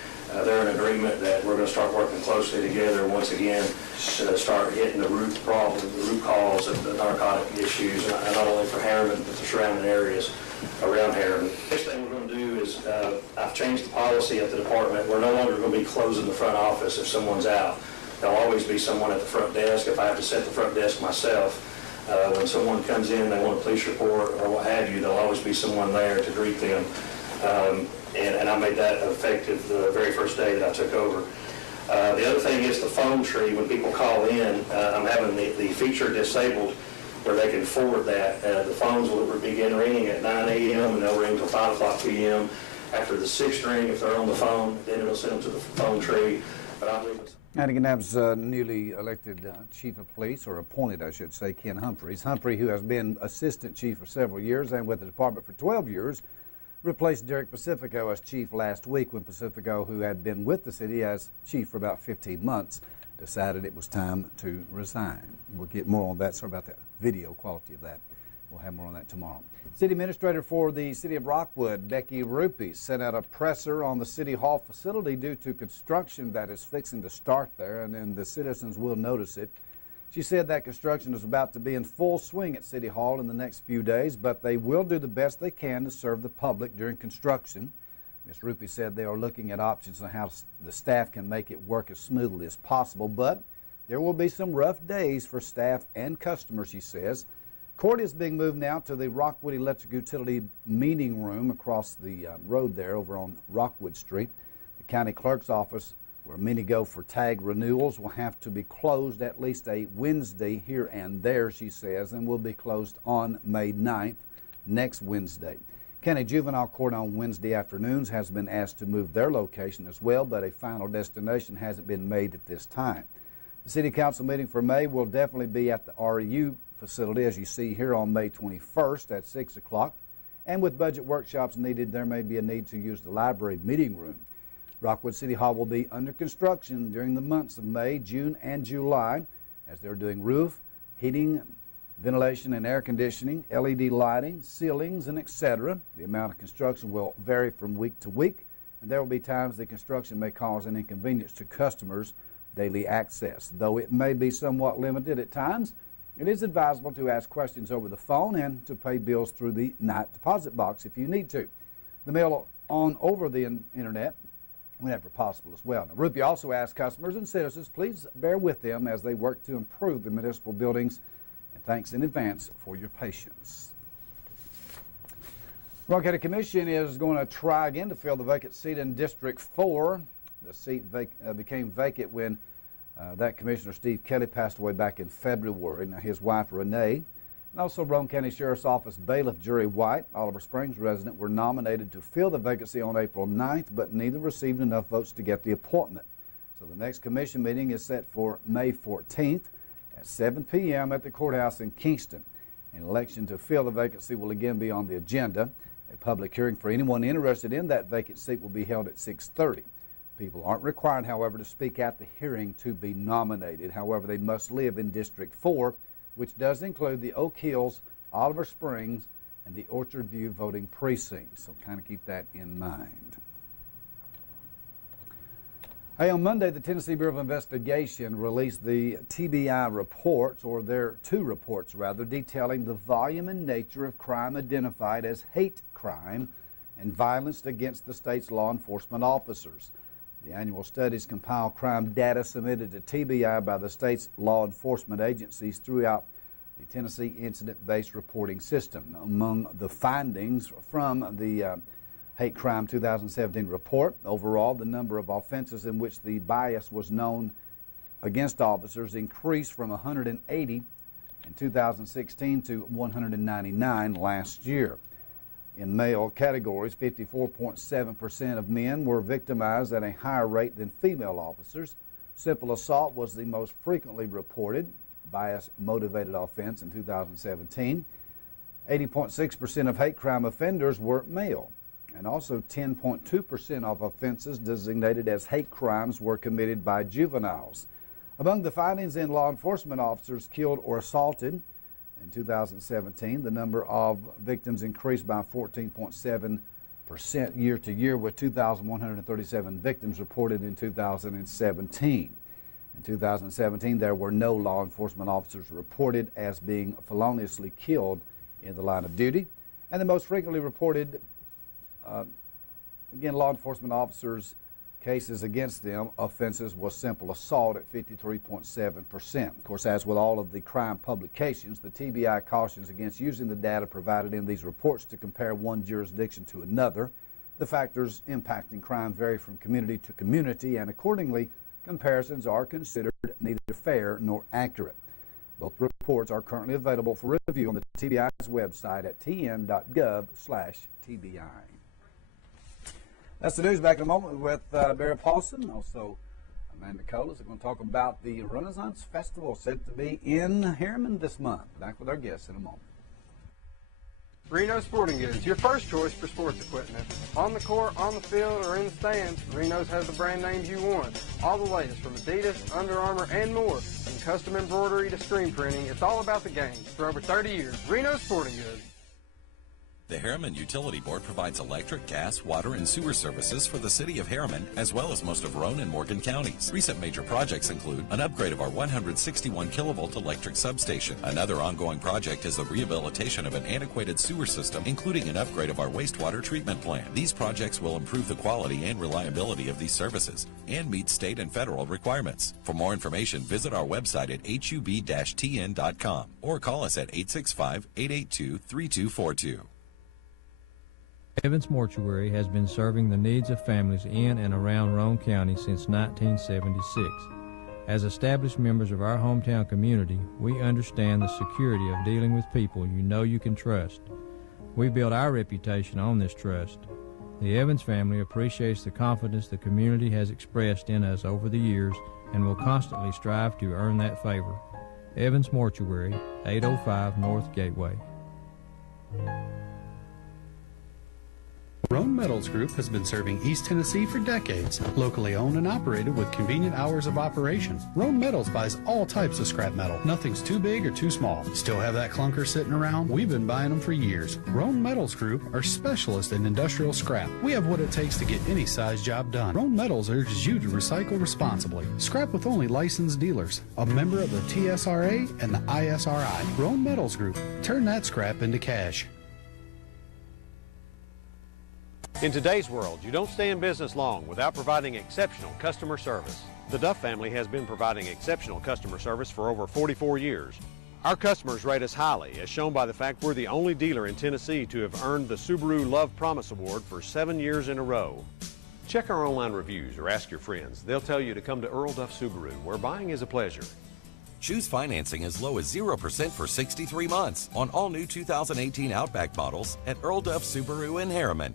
They're in agreement that we're going to start working closely together once again to start hitting the root problem, the root cause of the narcotic issues, not only for Harriman, but the surrounding areas around Harriman. Next thing we're going to do is I've changed the policy at the department. We're no longer going to be closing the front office if someone's out. There'll always be someone at the front desk. If I have to set the front desk myself, when someone comes in, they want a police report or what have you, there'll always be someone there to greet them. And I made that effective the very first day that I took over. The other thing is the phone tree. When people call in, I'm having the feature disabled where they can forward that. The phones will begin ringing at 9 a.m. and they'll ring until 5 o'clock p.m. After the sixth ring, if they're on the phone, then it'll send them to the phone tree. But I believe it's Nottingham's newly elected Chief of Police, or appointed, I should say, Ken Humphreys. Humphrey, who has been Assistant Chief for several years and with the department for 12 years, replaced Derek Pacifico as Chief last week when Pacifico, who had been with the city as Chief for about 15 months, decided it was time to resign. We'll get more on that, sorry about the video quality of that. We'll have more on that tomorrow. City Administrator for the City of Rockwood, Becky Rupe, sent out a presser on the City Hall facility due to construction that is fixing to start there, and then the citizens will notice it. She said that construction is about to be in full swing at City Hall in the next few days, but they will do the best they can to serve the public during construction. Ms. Rupe said they are looking at options on how the staff can make it work as smoothly as possible, but there will be some rough days for staff and customers, she says. Court is being moved now to the Rockwood Electric Utility meeting room across the road there over on Rockwood Street. The county clerk's office, where many go for tag renewals, will have to be closed at least a Wednesday here and there, she says, and will be closed on May 9th, next Wednesday. County Juvenile Court on Wednesday afternoons has been asked to move their location as well, but a final destination hasn't been made at this time. The City Council meeting for May will definitely be at the REU facility, as you see here, on May 21st at 6 o'clock. And with budget workshops needed, there may be a need to use the library meeting room. Rockwood City Hall will be under construction during the months of May, June, and July, as they're doing roof, heating, ventilation and air conditioning, LED lighting, ceilings, and etc. The amount of construction will vary from week to week, and there will be times the construction may cause an inconvenience to customers' daily access. Though it may be somewhat limited at times, it is advisable to ask questions over the phone and to pay bills through the night deposit box if you need to. The mail on over the internet whenever possible as well. Now, Rupe also asked customers and citizens, please bear with them as they work to improve the municipal buildings, and thanks in advance for your patience. Roane County Commission is going to try again to fill the vacant seat in District 4. The seat became vacant when that Commissioner Steve Kelly passed away back in February. Now, his wife Renee and also Roane County Sheriff's Office bailiff Jerry White, Oliver Springs resident, were nominated to fill the vacancy on April 9th, but neither received enough votes to get the appointment. So the next commission meeting is set for May 14th at 7 p.m. at the courthouse in Kingston. An election to fill the vacancy will again be on the agenda. A public hearing for anyone interested in that vacant seat will be held at 6:30. People aren't required, however, to speak at the hearing to be nominated. However, they must live in District 4, which does include the Oak Hills, Oliver Springs, and the Orchard View voting precincts. So kind of keep that in mind. Hey, on Monday, the Tennessee Bureau of Investigation released the TBI reports, or their two reports rather, detailing the volume and nature of crime identified as hate crime and violence against the state's law enforcement officers. The annual studies compile crime data submitted to TBI by the state's law enforcement agencies throughout the Tennessee Incident-Based Reporting System. Among the findings from the Hate Crime 2017 report, overall, the number of offenses in which the bias was known against officers increased from 180 in 2016 to 199 last year. In male categories, 54.7% of men were victimized at a higher rate than female officers. Simple assault was the most frequently reported bias-motivated offense in 2017. 80.6% of hate crime offenders were male, and also 10.2% of offenses designated as hate crimes were committed by juveniles. Among the findings in law enforcement officers killed or assaulted in 2017, the number of victims increased by 14.7% year to year, with 2,137 victims reported in 2017. In 2017, there were no law enforcement officers reported as being feloniously killed in the line of duty. And the most frequently reported, again, law enforcement officers' cases against them, offenses, was simple assault at 53.7%. Of course, as with all of the crime publications, the TBI cautions against using the data provided in these reports to compare one jurisdiction to another. The factors impacting crime vary from community to community, and accordingly, comparisons are considered neither fair nor accurate. Both reports are currently available for review on the TBI's website at tn.gov/TBI. That's the news. Back in a moment with Barry Paulson, also Amanda Colas. We're going to talk about the Renaissance Festival set to be in Harriman this month. Back with our guests in a moment. Reno Sporting Goods, your first choice for sports equipment. On the court, on the field, or in the stands, Reno's has the brand names you want. All the latest from Adidas, Under Armour, and more. From custom embroidery to screen printing, it's all about the game. For over 30 years, Reno Sporting Goods. The Harriman Utility Board provides electric, gas, water, and sewer services for the city of Harriman, as well as most of Roane and Morgan counties. Recent major projects include an upgrade of our 161 kilovolt electric substation. Another ongoing project is the rehabilitation of an antiquated sewer system, including an upgrade of our wastewater treatment plant. These projects will improve the quality and reliability of these services and meet state and federal requirements. For more information, visit our website at hub-tn.com or call us at 865-882-3242. Evans Mortuary has been serving the needs of families in and around Roane County since 1976. As established members of our hometown community, we understand the security of dealing with people you know you can trust. We build our reputation on this trust. The Evans family appreciates the confidence the community has expressed in us over the years and will constantly strive to earn that favor. Evans Mortuary, 805 North Gateway. Roane Metals Group has been serving East Tennessee for decades. Locally owned and operated with convenient hours of operation. Roane Metals buys all types of scrap metal. Nothing's too big or too small. Still have that clunker sitting around? We've been buying them for years. Roane Metals Group are specialists in industrial scrap. We have what it takes to get any size job done. Roane Metals urges you to recycle responsibly. Scrap with only licensed dealers. A member of the TSRA and the ISRI. Roane Metals Group. Turn that scrap into cash. In today's world, you don't stay in business long without providing exceptional customer service. The Duff family has been providing exceptional customer service for over 44 years. Our customers rate us highly, as shown by the fact we're the only dealer in Tennessee to have earned the Subaru Love Promise Award for 7 years in a row. Check our online reviews or ask your friends. They'll tell you to come to Earl Duff Subaru, where buying is a pleasure. Choose financing as low as 0% for 63 months on all new 2018 Outback models at Earl Duff Subaru in Harriman.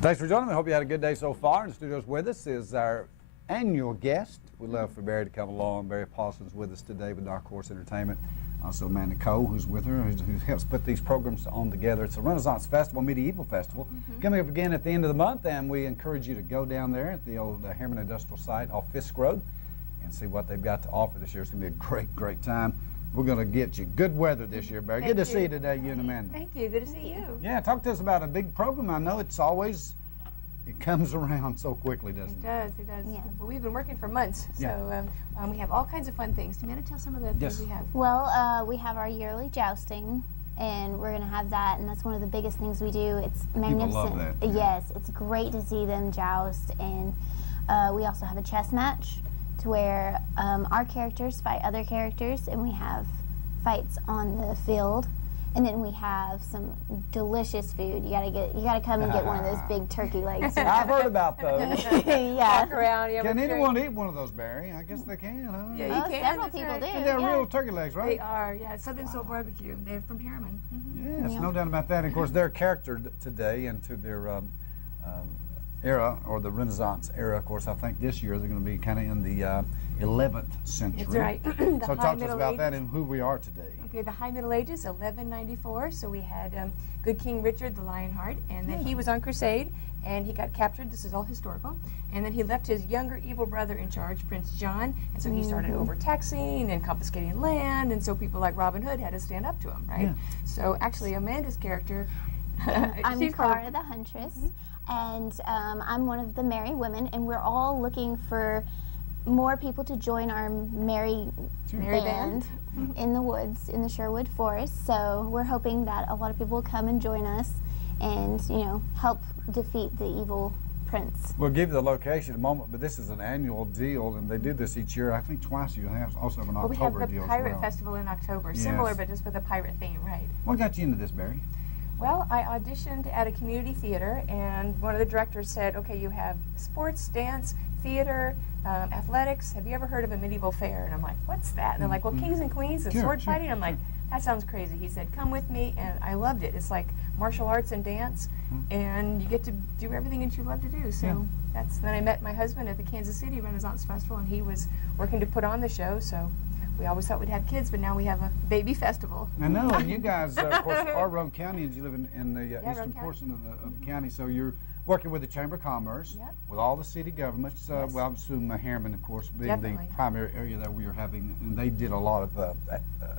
Thanks for joining me. I hope you had a good day so far. In the studios with us is our annual guest. We'd love for Barry to come along. Barry Paulson's with us today with Dark Horse Entertainment. Also Amanda Cole, who's with her, who helps put these programs on together. It's a Renaissance Festival, Medieval Festival, coming up again at the end of the month, and we encourage you to go down there at the old Harriman Industrial Site off Fisk Road and see what they've got to offer this year. It's going to be a great, great time. We're going to get you good weather this year, Barry. Good to see you today, you and Amanda. Thank you. Good to see you. Yeah, talk to us about a big program. I know it's always, it comes around so quickly, doesn't it? It does. Yeah. Well, we've been working for months, so we have all kinds of fun things. Do you want to tell some of the things we have? Well, we have our yearly jousting, and we're going to have that, and that's one of the biggest things we do. It's magnificent. People love that. Yes, it's great to see them joust, and we also have a chess match to where our characters fight other characters, and we have fights on the field. And then we have some delicious food. You gotta come and get one of those big turkey legs. I've heard about those. Yeah. Walk around. Can anyone eat one of those, Barry? I guess they can, huh? Yeah, you can. Several people do. And they're real turkey legs, right? They are, yeah. Southern Soul Barbecue. They're from Harriman. Yes, no doubt about that. And of course, their character today and to their era, or the Renaissance era, of course, I think this year they're going to be kind of in the 11th century. That's right. So talk to us about that and who we are today. Okay, the High Middle Ages, 1194. So we had good King Richard the Lionheart, and then he was on crusade, and he got captured. This is all historical. And then he left his younger evil brother in charge, Prince John, and so he started overtaxing and confiscating land, and so people like Robin Hood had to stand up to him, right? Yeah. So actually, Amanda's character, I'm Clara the Huntress, and I'm one of the merry women, and we're all looking for more people to join our merry band in the woods, in the Sherwood Forest. So we're hoping that a lot of people will come and join us and, help defeat the evil prince. We'll give you the location in a moment, but this is an annual deal, and they do this each year. I think twice a year. They also have an October deal as well. We have the Pirate Festival in October, similar but just with a pirate theme, right? What got you into this, Barry? Well, I auditioned at a community theater, and one of the directors said, okay, you have sports, dance, theater, athletics. Have you ever heard of a medieval fair? And I'm like, what's that? And they're like, well, kings and queens and sword fighting. I'm like, that sounds crazy. He said, come with me, and I loved it. It's like martial arts and dance, and you get to do everything that you love to do. So then I met my husband at the Kansas City Renaissance Festival, and he was working to put on the show. So we always thought we'd have kids, but now we have a baby festival. I know, and you guys, of course, are Roane County, and you live in the eastern portion of the county, so you're working with the Chamber of Commerce, with all the city governments. Well, I'm assuming Harriman, of course, being the primary area that we are having, and they did a lot of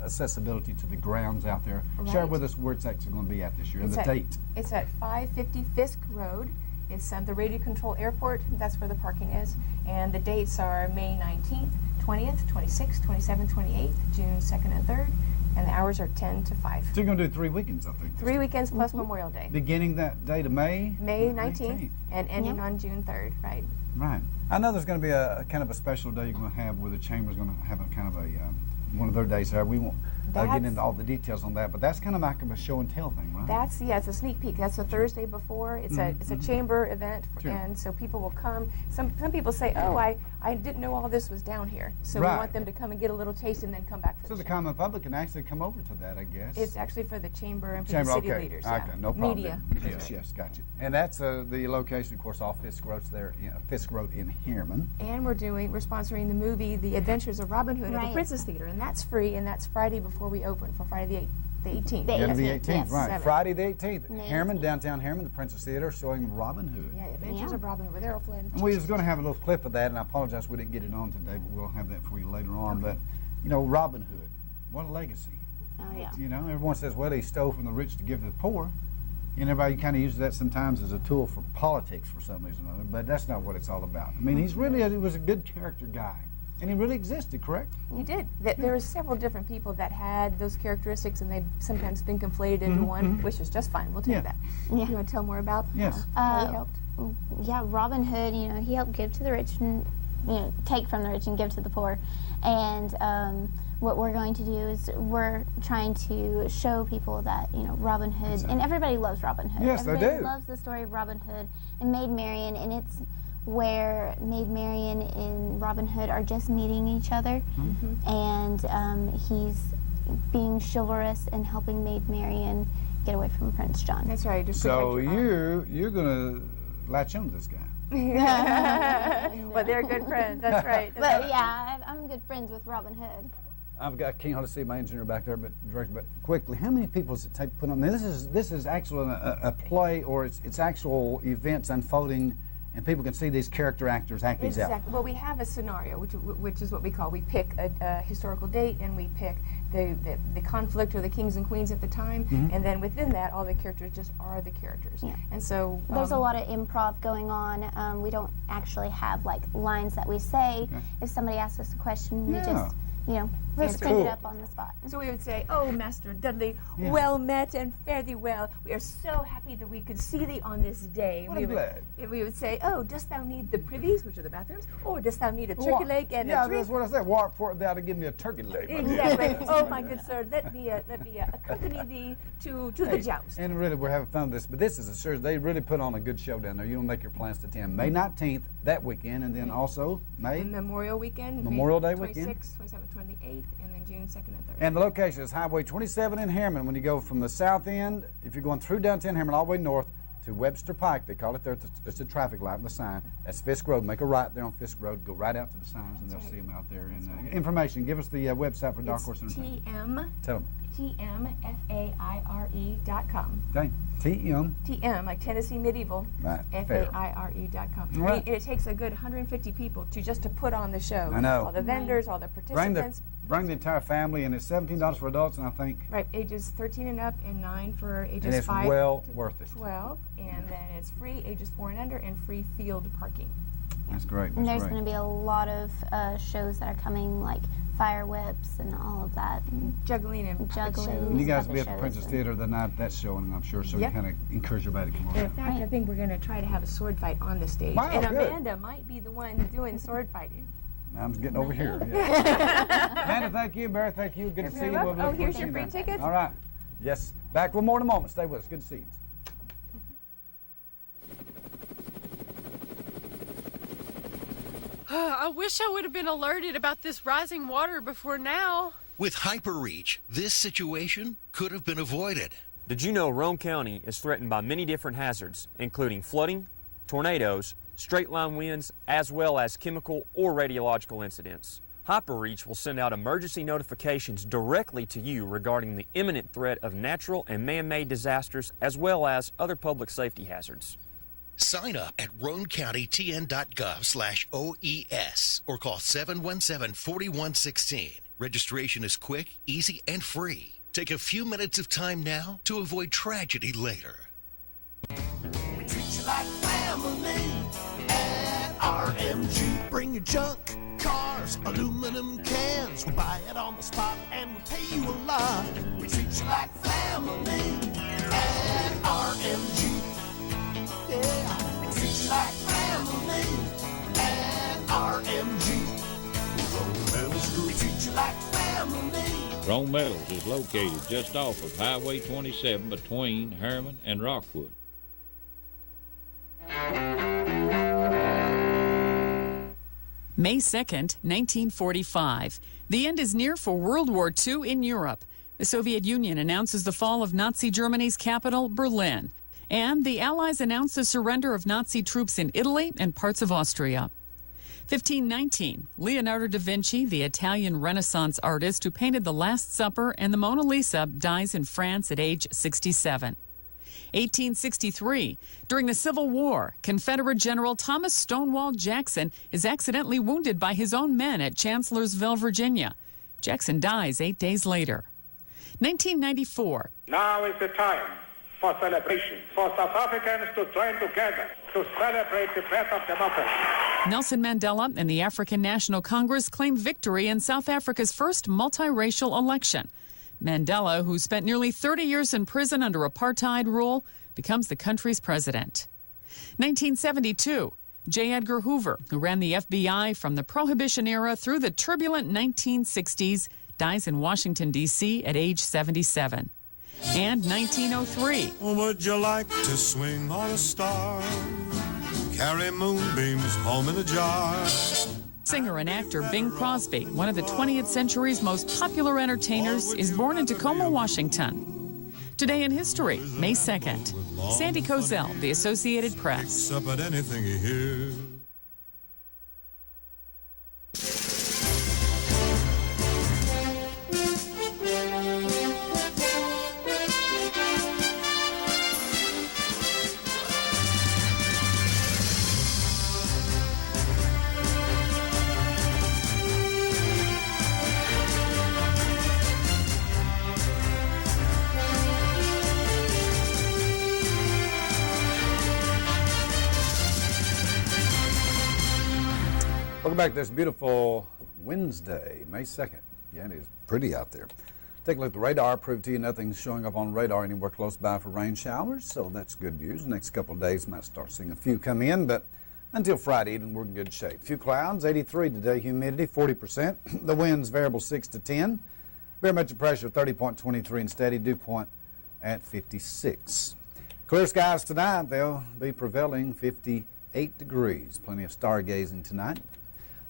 accessibility to the grounds out there. Share with us where it's actually going to be at this year, and the date. It's at 550 Fisk Road. It's the Radio Control Airport. That's where the parking is. And the dates are May 19th, 20th, 26th, 27th, 28th, June 2nd and 3rd. And the hours are 10 to 5. So you're going to do 3 weekends, I think. 3 weekends plus Memorial Day. Beginning that date of May? May 19th and ending on June 3rd, right? Right. I know there's going to be a kind of a special day you're going to have where the Chamber's going to have a kind of a one of their days there. We won't get into all the details on that, but that's kind of like a show and tell thing, right? It's a sneak peek. That's the Thursday before. It's a chamber event, and so people will come. Some people say, oh, I didn't know all this was down here, so we want them to come and get a little taste and then come back for the common public can actually come over to that, I guess. It's actually for the chamber and for the city leaders. Okay, no problem. Media. Yes, gotcha. And that's the location, of course, off Fisk Road there, Fisk Road in Harriman. And we're sponsoring the movie The Adventures of Robin Hood at the Princess Theater, and that's free, and that's Friday before we open, for Friday the 18th. The 18th, right. Friday the 18th. Harriman, downtown Harriman, the Princess Theater, showing Robin Hood. Yeah, Adventures of Robin Hood with Errol Flynn. And we was going to have a little clip of that, and I apologize we didn't get it on today, but we'll have that for you later on. But, Robin Hood, what a legacy. Oh, yeah. Everyone says, well, he stole from the rich to give to the poor. And everybody kind of uses that sometimes as a tool for politics for some reason or another, but that's not what it's all about. I mean, he was a good character guy. And he really existed, correct? He did. There were several different people that had those characteristics, and they've sometimes been conflated into one, which is just fine. We'll take that. Yeah. You want to tell more about how he helped? Yeah, Robin Hood, he helped give to the rich and, take from the rich and give to the poor. And what we're going to do is we're trying to show people that, Robin Hood, and everybody loves Robin Hood. Yes, everybody they do. Loves the story of Robin Hood and Maid Marian, and it's where Maid Marian and Robin Hood are just meeting each other, and he's being chivalrous and helping Maid Marian get away from Prince John. That's right. So you're going to latch on to this guy. Well, they're good friends. That's right. But yeah, I'm good friends with Robin Hood. I can't hardly see my engineer back there, but director. But quickly, how many people does it take to put on? Now, this is actually a play, or it's actual events unfolding, and people can see these character actors act these out. Exactly. Well, we have a scenario, which is what we call, we pick a historical date, and we pick the conflict or the kings and queens at the time, and then within that, all the characters just are the characters. Yeah. And so there's a lot of improv going on. We don't actually have like lines that we say. Okay. If somebody asks us a question, we just, you know, send it up on the spot. So we would say, "Oh, Master Dudley, well met and fare thee well. We are so happy that we could see thee on this day." We would say, "Oh, dost thou need the privies, which are the bathrooms, or dost thou need a turkey leg and a drink?" Yeah, that's what I said. Walk for thou to give me a turkey leg. Exactly. Oh, my good sir, let me accompany thee to the joust. And really, we're having fun with this, but this is a series. They really put on a good show down there. You'll make your plans to attend May 19th, that weekend, and then also Memorial Weekend, Memorial Day 26th, weekend, 27th, 28th, and then June 2nd and 3rd. And the location is Highway 27 in Harriman. When you go from the south end, if you're going through downtown Harriman all the way north to Webster Pike, they call it there. It's a traffic light and the sign. That's Fisk Road. Make a right there on Fisk Road. Go right out to the signs, and they'll see them out there. And information. Give us the website for Dark Horse Entertainment. Tell them. TMFAIRE.com. Okay. TM, like Tennessee Medieval. Right. FAIRE.com. Right. It takes a good 150 people to put on the show. I know. All the vendors, all the participants. Bring the entire family, and it's $17 for adults, and I think. Right, ages 13 and up, and 9 for ages 5 and it's well worth it. 12, and then it's free ages 4 and under, and free field parking. That's great. And there's going to be a lot of shows that are coming, like fire whips and all of that. Juggling and juggling. And you guys will be at the Princess Theater the night that's showing, I'm sure, so you kind of encourage everybody to come over. In fact, I think we're going to try to have a sword fight on the stage. Wow, and good. Amanda might be the one doing sword fighting. I'm getting over here. Yeah. Amanda, thank you. Barry, thank you. Good to see you. Oh, here's your free tickets. All right. Yes. Back with more in a moment. Stay with us. Good to see you. I wish I would have been alerted about this rising water before now. With HyperReach, this situation could have been avoided. Did you know Roane County is threatened by many different hazards, including flooding, tornadoes, straight-line winds, as well as chemical or radiological incidents? HyperReach will send out emergency notifications directly to you regarding the imminent threat of natural and man-made disasters, as well as other public safety hazards. Sign up at roancountytn.gov/OES or call 717-4116. Registration is quick, easy, and free. Take a few minutes of time now to avoid tragedy later. We treat you like family at RMG. Bring your junk, cars, aluminum cans. We buy it on the spot and we pay you a lot. We treat you like family at RMG. Yeah, we treat you like family at RMG. Roane Metals Group, we treat you like family. Roane Metals is located just off of Highway 27 between Harriman and Rockwood. May 2nd, 1945. The end is near for World War II in Europe. The Soviet Union announces the fall of Nazi Germany's capital, Berlin. And the Allies announce the surrender of Nazi troops in Italy and parts of Austria. 1519, Leonardo da Vinci, the Italian Renaissance artist who painted The Last Supper and the Mona Lisa, dies in France at age 67. 1863, during the Civil War, Confederate General Thomas Stonewall Jackson is accidentally wounded by his own men at Chancellorsville, Virginia. Jackson dies 8 days later. 1994. Now is the time for celebration, for South Africans to join together to celebrate the birth of democracy. Nelson Mandela and the African National Congress claim victory in South Africa's first multiracial election. Mandela, who spent nearly 30 years in prison under apartheid rule, becomes the country's president. 1972, J. Edgar Hoover, who ran the FBI from the Prohibition era through the turbulent 1960s, dies in Washington, D.C. at age 77. And 1903. Would you like to swing on a star? Carry moonbeams home in a jar. Singer and actor Bing Crosby, one of the 20th century's most popular entertainers, is born in Tacoma, Washington. Today in History, May 2nd. Sandy Kozel, The Associated Press. Up at anything he hears. Welcome back to this beautiful Wednesday, May 2nd. Yeah, it is pretty out there. Take a look at the radar. Prove to you nothing's showing up on radar anywhere close by for rain showers, so that's good news. Next couple of days, might start seeing a few come in, but until Friday evening, we're in good shape. Few clouds, 83 today, humidity 40%. The winds variable 6 to 10. Barometric pressure 30.23 and steady, dew point at 56. Clear skies tonight, they'll be prevailing 58 degrees. Plenty of stargazing tonight.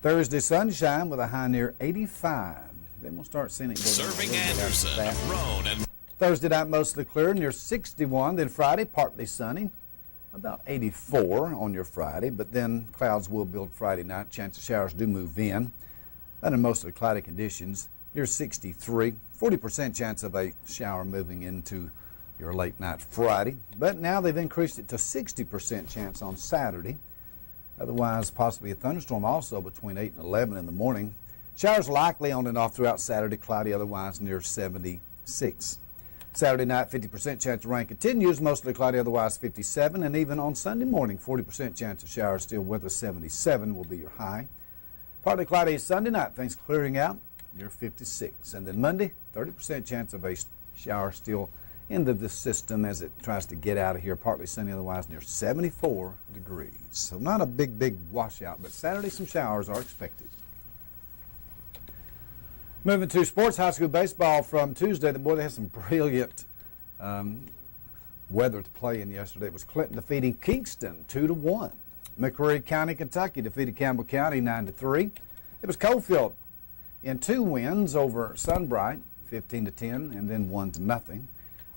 Thursday, sunshine with a high near 85. Then we'll start seeing it go down. Serving Anderson, Roan, and Thursday night, mostly clear, near 61. Then Friday, partly sunny, about 84 on your Friday. But then clouds will build Friday night. Chance of showers do move in. Under mostly cloudy conditions, near 63. 40% chance of a shower moving into your late night Friday. But now they've increased it to 60% chance on Saturday. Otherwise, possibly a thunderstorm also between 8 and 11 in the morning. Showers likely on and off throughout Saturday, cloudy otherwise near 76. Saturday night, 50% chance of rain continues, mostly cloudy otherwise 57. And even on Sunday morning, 40% chance of showers still with us, 77 will be your high. Partly cloudy Sunday night, things clearing out near 56. And then Monday, 30% chance of a shower still into the system as it tries to get out of here. Partly sunny otherwise near 74 degrees. So not a big washout, but Saturday some showers are expected. Moving to sports, high school baseball from Tuesday. They had some brilliant weather to play in yesterday. It was Clinton defeating Kingston 2-1. McCreary County, Kentucky defeated Campbell County 9-3. It was Coalfield in 2 wins over Sunbright 15-10 and then 1-0.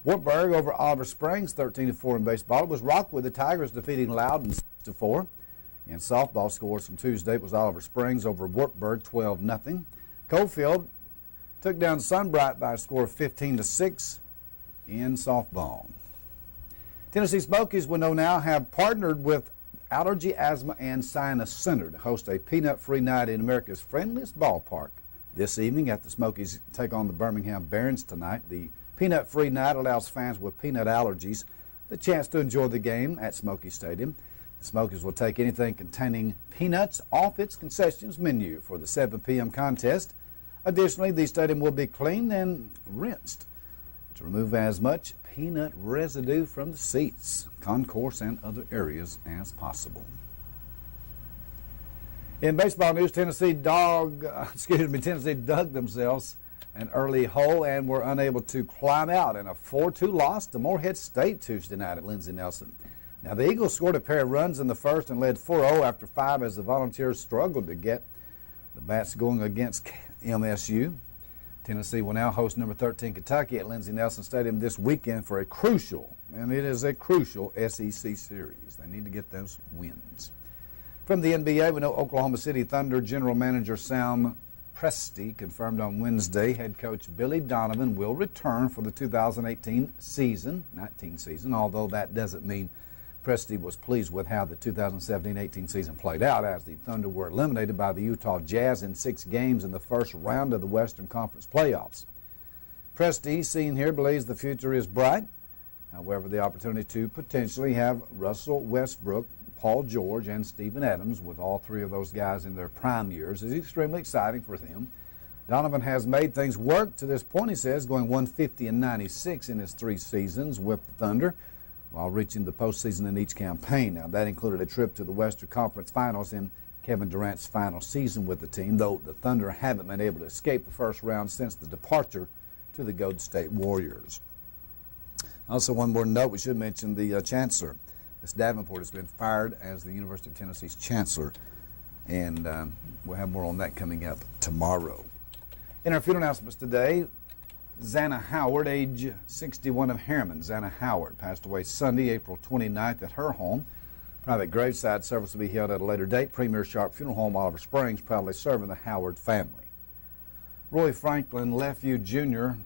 Wartburg over Oliver Springs, 13-4 in baseball. It was Rockwood, the Tigers, defeating Loudon 6-4. In softball scores from Tuesday, it was Oliver Springs over Wartburg, 12-0. Coalfield took down Sunbright by a score of 15-6 in softball. Tennessee Smokies, we know now, have partnered with Allergy, Asthma, and Sinus Center to host a peanut-free night in America's friendliest ballpark. This evening, at the Smokies take on the Birmingham Barons tonight. The peanut-free night allows fans with peanut allergies the chance to enjoy the game at Smoky Stadium. The Smokies will take anything containing peanuts off its concessions menu for the 7 p.m. contest. Additionally, the stadium will be cleaned and rinsed to remove as much peanut residue from the seats, concourse, and other areas as possible. In baseball news, Tennessee dug themselves an early hole and were unable to climb out in a 4-2 loss to Morehead State Tuesday night at Lindsey Nelson. Now, the Eagles scored a pair of runs in the first and led 4-0 after 5 as the Volunteers struggled to get the bats going against MSU. Tennessee will now host number 13 Kentucky at Lindsey Nelson Stadium this weekend for a crucial, and it is a crucial, SEC series. They need to get those wins. From the NBA, we know Oklahoma City Thunder General Manager Sam Presti confirmed on Wednesday head coach Billy Donovan will return for the 2018 season, although that doesn't mean Presti was pleased with how the 2017-18 season played out, as the Thunder were eliminated by the Utah Jazz in 6 games in the first round of the Western Conference playoffs. Presti, seen here, believes the future is bright. However, the opportunity to potentially have Russell Westbrook, Paul George, and Steven Adams, with all 3 of those guys in their prime years, is extremely exciting for them. Donovan has made things work to this point, he says, going 150-96 in his 3 seasons with the Thunder, while reaching the postseason in each campaign. Now, that included a trip to the Western Conference Finals in Kevin Durant's final season with the team, though the Thunder haven't been able to escape the first round since the departure to the Golden State Warriors. Also, one more note, we should mention the Chancellor. Miss Davenport has been fired as the University of Tennessee's Chancellor, and we'll have more on that coming up tomorrow. In our funeral announcements today, Zanna Howard, age 61 of Harriman. Zanna Howard passed away Sunday, April 29th at her home. Private graveside service will be held at a later date. Premier Sharp Funeral Home, Oliver Springs, proudly serving the Howard family. Roy Franklin Lefew Jr.